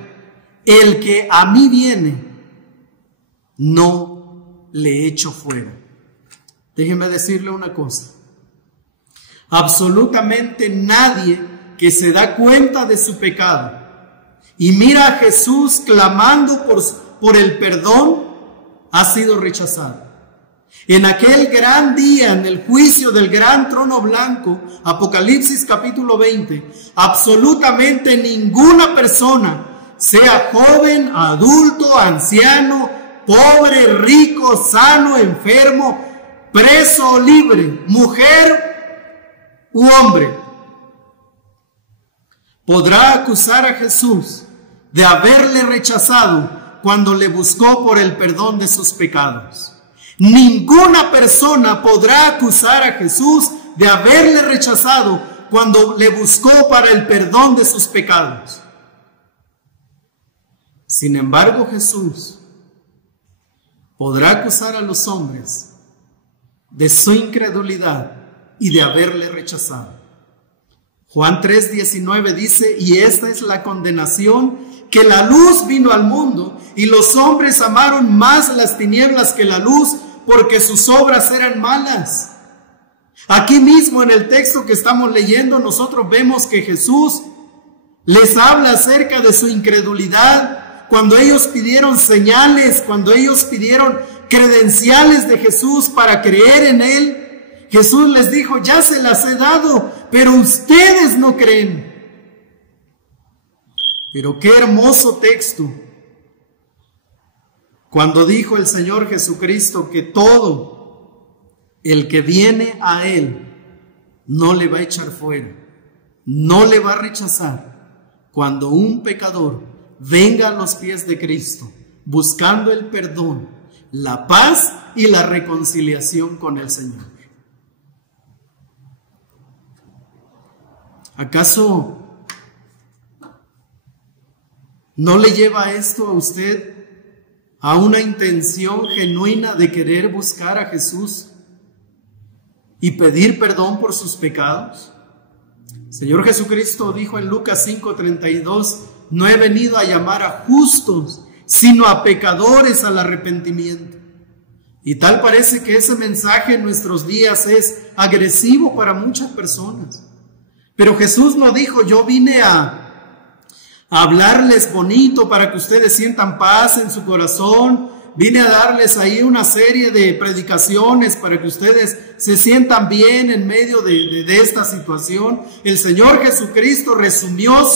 El que a mí viene no le echo fuera. Déjeme decirle una cosa: absolutamente nadie que se da cuenta de su pecado y mira a Jesús clamando por el perdón ha sido rechazado. En aquel gran día, en el juicio del gran trono blanco, Apocalipsis capítulo 20, absolutamente ninguna persona, sea joven, adulto, anciano, pobre, rico, sano, enfermo, preso o libre, mujer u hombre, podrá acusar a Jesús de haberle rechazado cuando le buscó por el perdón de sus pecados? Ninguna persona podrá acusar a Jesús de haberle rechazado cuando le buscó para el perdón de sus pecados. Sin embargo, Jesús podrá acusar a los hombres de su incredulidad y de haberle rechazado. Juan 3:19 dice: y esta es la condenación, que la luz vino al mundo y los hombres amaron más las tinieblas que la luz, porque sus obras eran malas. Aquí mismo en el texto que estamos leyendo, nosotros vemos que Jesús les habla acerca de su incredulidad. Cuando ellos pidieron señales, cuando ellos pidieron credenciales de Jesús para creer en Él, Jesús les dijo: ya se las he dado, pero ustedes no creen. Pero qué hermoso texto, cuando dijo el Señor Jesucristo que todo el que viene a Él no le va a echar fuera, no le va a rechazar. Cuando un pecador venga a los pies de Cristo buscando el perdón, la paz y la reconciliación con el Señor. ¿Acaso no le lleva esto a usted a una intención genuina de querer buscar a Jesús y pedir perdón por sus pecados? El Señor Jesucristo dijo en Lucas 5:32: no he venido a llamar a justos, sino a pecadores al arrepentimiento. Y tal parece que ese mensaje en nuestros días es agresivo para muchas personas. Pero Jesús no dijo: yo vine a hablarles bonito para que ustedes sientan paz en su corazón. Vine a darles ahí una serie de predicaciones para que ustedes se sientan bien en medio de esta situación. El Señor Jesucristo resumió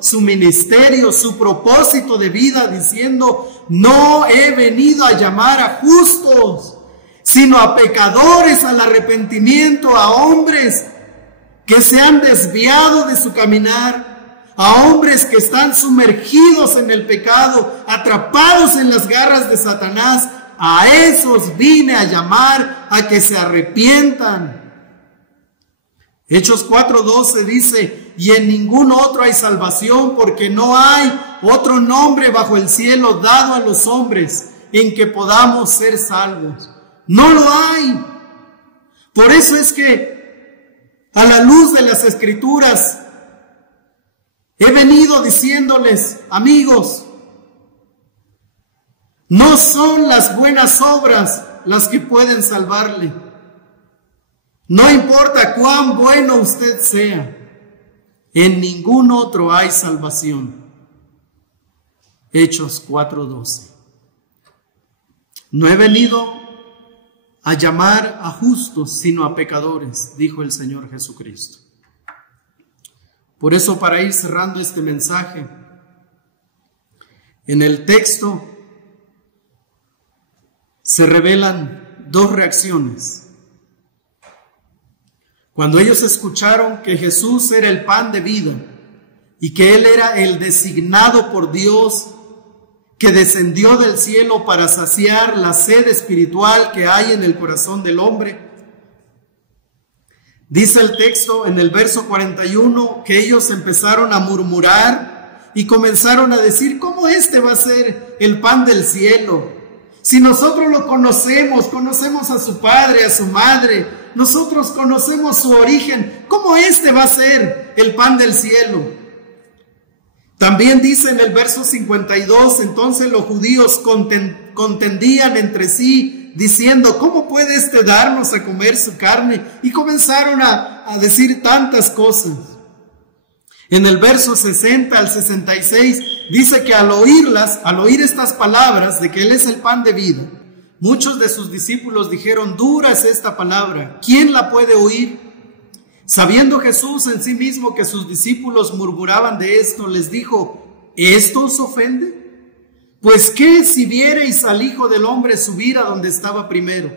su ministerio, su propósito de vida diciendo: no he venido a llamar a justos, sino a pecadores al arrepentimiento, a hombres que se han desviado de su caminar, a hombres que están sumergidos en el pecado, atrapados en las garras de Satanás. A esos vine a llamar a que se arrepientan. Hechos 4:12 dice: y en ningún otro hay salvación, porque no hay otro nombre bajo el cielo dado a los hombres en que podamos ser salvos. No lo hay. Por eso es que a la luz de las Escrituras he venido diciéndoles: amigos, no son las buenas obras las que pueden salvarle. No importa cuán bueno usted sea, en ningún otro hay salvación. Hechos 4:12. No he venido a llamar a justos, sino a pecadores, dijo el Señor Jesucristo. Por eso, para ir cerrando este mensaje, en el texto se revelan dos reacciones. Cuando ellos escucharon que Jesús era el pan de vida y que Él era el designado por Dios que descendió del cielo para saciar la sed espiritual que hay en el corazón del hombre, dice el texto en el verso 41 que ellos empezaron a murmurar y comenzaron a decir: ¿cómo este va a ser el pan del cielo? Si nosotros lo conocemos, conocemos a su padre, a su madre, nosotros conocemos su origen, ¿cómo este va a ser el pan del cielo? También dice en el verso 52, entonces los judíos contendían entre sí, diciendo: ¿cómo puede este darnos a comer su carne? Y comenzaron a decir tantas cosas. En el verso 60 al 66 dice que al oír estas palabras de que Él es el pan de vida, muchos de sus discípulos dijeron: dura es esta palabra, ¿quién la puede oír? Sabiendo Jesús en sí mismo que sus discípulos murmuraban de esto, les dijo: ¿esto os ofende? Pues qué si viereis al Hijo del Hombre subir a donde estaba primero.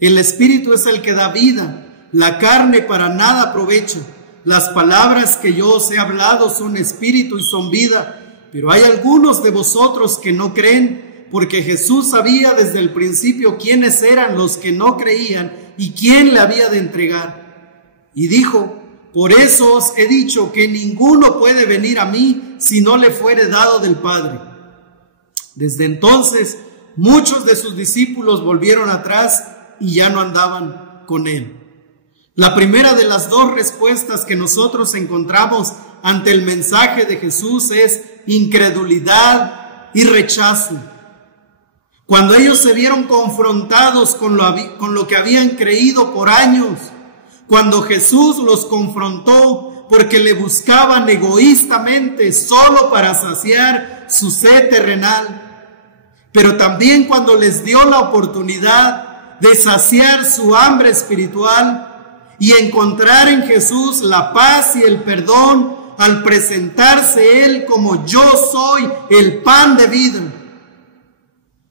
El Espíritu es el que da vida, la carne para nada aprovecha. las palabras que yo os he hablado son espíritu y son vida, pero hay algunos de vosotros que no creen, porque Jesús sabía desde el principio quiénes eran los que no creían y quién le había de entregar. Y dijo: por eso os he dicho que ninguno puede venir a mí si no le fuere dado del Padre. Desde entonces, muchos de sus discípulos volvieron atrás y ya no andaban con él. La primera de las dos respuestas que nosotros encontramos ante el mensaje de Jesús es incredulidad y rechazo. Cuando ellos se vieron confrontados con lo que habían creído por años, cuando Jesús los confrontó porque le buscaban egoístamente solo para saciar su sed terrenal, pero también cuando les dio la oportunidad de saciar su hambre espiritual y encontrar en Jesús la paz y el perdón al presentarse Él como yo soy el pan de vida,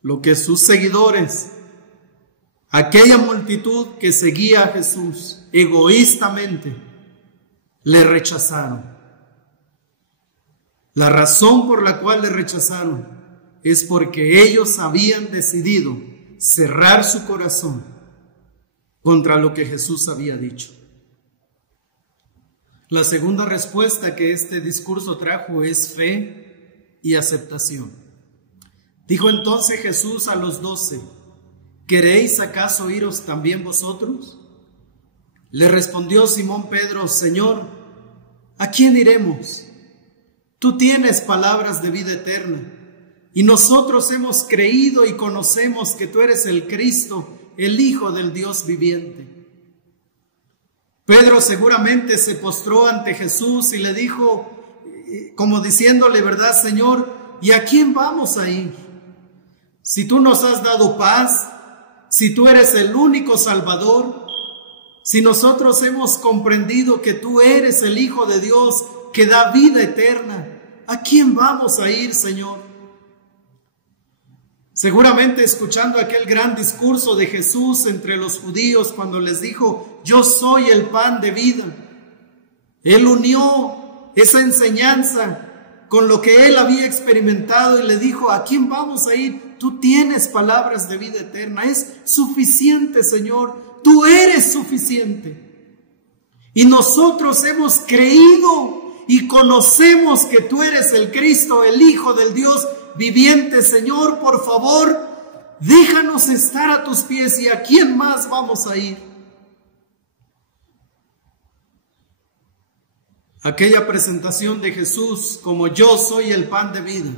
lo que sus seguidores, aquella multitud que seguía a Jesús egoístamente, le rechazaron. La razón por la cual le rechazaron es porque ellos habían decidido cerrar su corazón contra lo que Jesús había dicho. La segunda respuesta que este discurso trajo es fe y aceptación. Dijo entonces Jesús a los 12: ¿queréis acaso iros también vosotros? Le respondió Simón Pedro: Señor, ¿a quién iremos? Tú tienes palabras de vida eterna, y nosotros hemos creído y conocemos que tú eres el Cristo, el Hijo del Dios viviente. Pedro seguramente se postró ante Jesús y le dijo, como diciéndole: ¿verdad, Señor? ¿Y a quién vamos a ir? Si tú nos has dado paz, si tú eres el único Salvador, si nosotros hemos comprendido que tú eres el Hijo de Dios que da vida eterna, ¿a quién vamos a ir, Señor? Seguramente escuchando aquel gran discurso de Jesús entre los judíos cuando les dijo: yo soy el pan de vida, Él unió esa enseñanza con lo que Él había experimentado y le dijo: ¿a quién vamos a ir? Tú tienes palabras de vida eterna, es suficiente, Señor, tú eres suficiente. Y nosotros hemos creído y conocemos que tú eres el Cristo, el Hijo del Dios viviente. Señor, por favor, déjanos estar a tus pies. ¿Y a quién más vamos a ir? Aquella presentación de Jesús como yo soy el pan de vida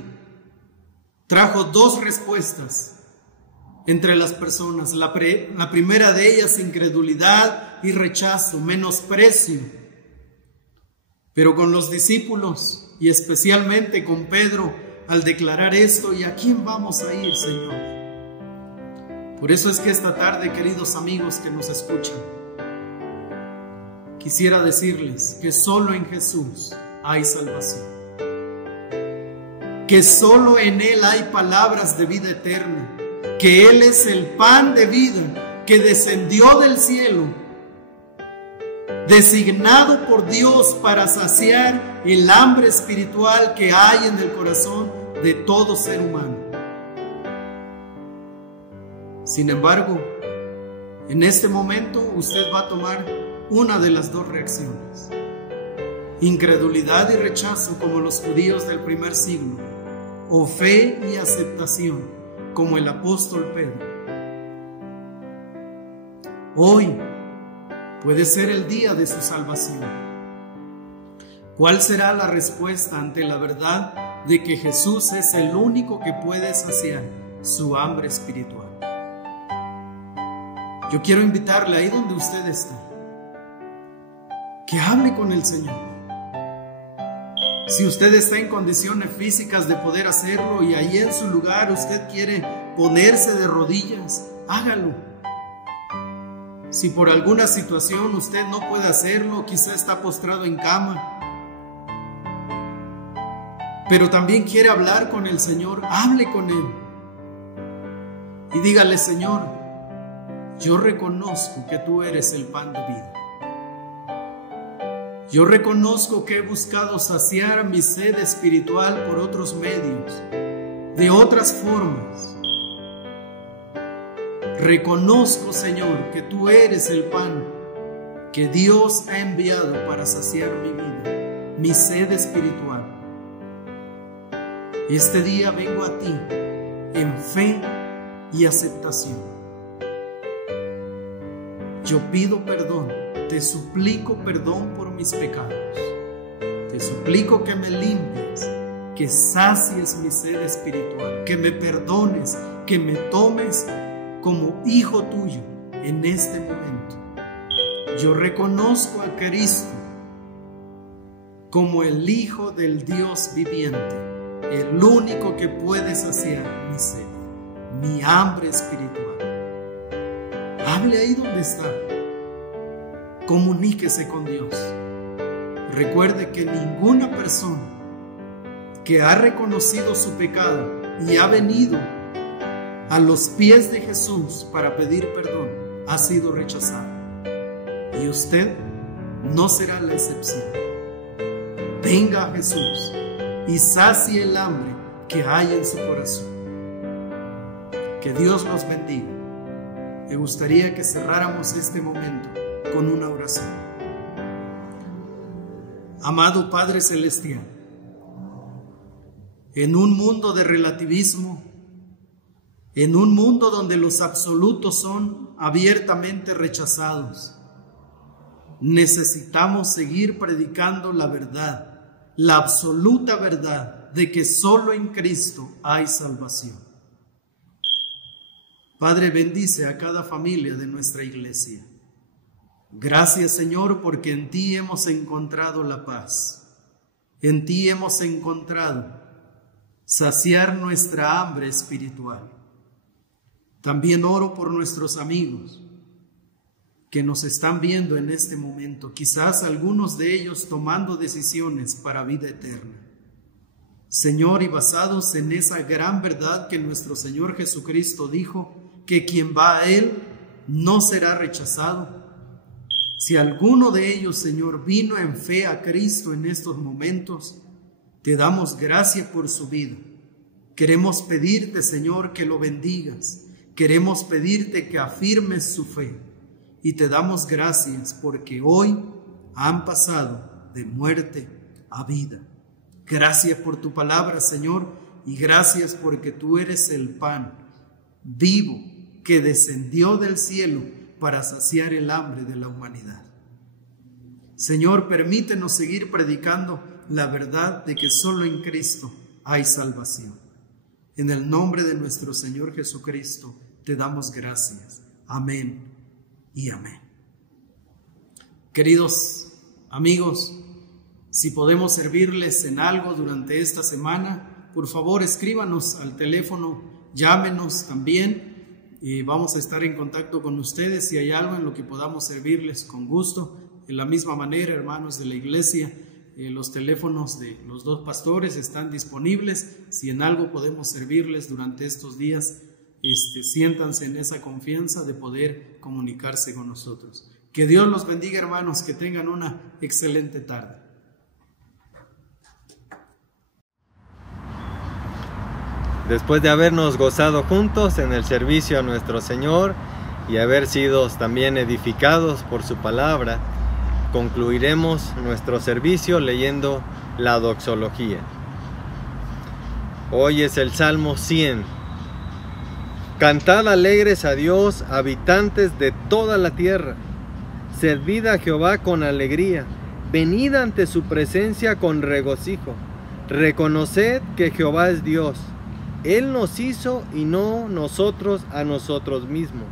trajo dos respuestas entre las personas. La primera de ellas, incredulidad y rechazo, menosprecio. Pero con los discípulos y especialmente con Pedro, al declarar esto: ¿y a quién vamos a ir, Señor? Por eso es que esta tarde, queridos amigos que nos escuchan, quisiera decirles que solo en Jesús hay salvación, que solo en Él hay palabras de vida eterna, que Él es el pan de vida que descendió del cielo, designado por Dios para saciar el hambre espiritual que hay en el corazón de todo ser humano. Sin embargo, en este momento usted va a tomar una de las dos reacciones: incredulidad y rechazo como los judíos del primer siglo, o fe y aceptación como el apóstol Pedro. Hoy puede ser el día de su salvación. ¿Cuál será la respuesta ante la verdad de que Jesús es el único que puede saciar su hambre espiritual? Yo quiero invitarle ahí donde usted está, que hable con el Señor. Si usted está en condiciones físicas de poder hacerlo y ahí en su lugar usted quiere ponerse de rodillas, hágalo. Si por alguna situación usted no puede hacerlo, quizá está postrado en cama, pero también quiere hablar con el Señor, hable con Él y dígale: Señor, yo reconozco que tú eres el pan de vida. Yo reconozco que he buscado saciar mi sed espiritual por otros medios, de otras formas. Reconozco, Señor, que tú eres el pan que Dios ha enviado para saciar mi vida, mi sed espiritual. Este día vengo a ti en fe y aceptación. Yo pido perdón, te suplico perdón por mis pecados. Te suplico que me limpies, que sacies mi sed espiritual, que me perdones, que me tomes como hijo tuyo en este momento. Yo reconozco a Cristo como el Hijo del Dios viviente, el único que puede saciar mi sed, mi hambre espiritual. Hable ahí donde está. Comuníquese con Dios. Recuerde que ninguna persona que ha reconocido su pecado y ha venido a los pies de Jesús para pedir perdón ha sido rechazada. Y usted no será la excepción. Venga a Jesús y sacie el hambre que hay en su corazón. Que Dios los bendiga. Me gustaría que cerráramos este momento con una oración. Amado Padre Celestial, en un mundo de relativismo, en un mundo donde los absolutos son abiertamente rechazados, necesitamos seguir predicando la verdad, la absoluta verdad de que solo en Cristo hay salvación. Padre, bendice a cada familia de nuestra iglesia. Gracias, Señor, porque en ti hemos encontrado la paz. En ti hemos encontrado saciar nuestra hambre espiritual. También oro por nuestros amigos que nos están viendo en este momento, quizás algunos de ellos tomando decisiones para vida eterna. Señor, y basados en esa gran verdad que nuestro Señor Jesucristo dijo, que quien va a Él no será rechazado. Si alguno de ellos, Señor, vino en fe a Cristo en estos momentos, te damos gracias por su vida. Queremos pedirte, Señor, que lo bendigas. Queremos pedirte que afirmes su fe. Y te damos gracias porque hoy han pasado de muerte a vida. Gracias por tu palabra, Señor, y gracias porque tú eres el pan vivo que descendió del cielo para saciar el hambre de la humanidad. Señor, permítenos seguir predicando la verdad de que solo en Cristo hay salvación. En el nombre de nuestro Señor Jesucristo te damos gracias. Amén y amén. Queridos amigos, si podemos servirles en algo durante esta semana, por favor escríbanos al teléfono, llámenos también. Y vamos a estar en contacto con ustedes si hay algo en lo que podamos servirles con gusto. De la misma manera, hermanos de la iglesia, los teléfonos de los dos pastores están disponibles. Si en algo podemos servirles durante estos días, siéntanse en esa confianza de poder comunicarse con nosotros. Que Dios los bendiga, hermanos, que tengan una excelente tarde. Después de habernos gozado juntos en el servicio a nuestro Señor y haber sido también edificados por su palabra, concluiremos nuestro servicio leyendo la doxología. Hoy es el Salmo 100. Cantad alegres a Dios, habitantes de toda la tierra. Servid a Jehová con alegría. Venid ante su presencia con regocijo. Reconoced que Jehová es Dios. Él nos hizo y no nosotros a nosotros mismos.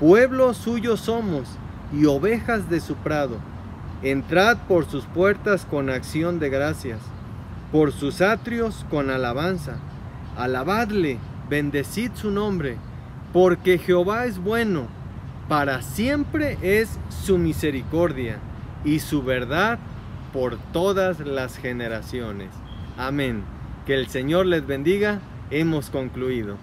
Pueblo suyo somos y ovejas de su prado. Entrad por sus puertas con acción de gracias, por sus atrios con alabanza. Alabadle, bendecid su nombre, porque Jehová es bueno, para siempre es su misericordia y su verdad por todas las generaciones. Amén. Que el Señor les bendiga. Hemos concluido.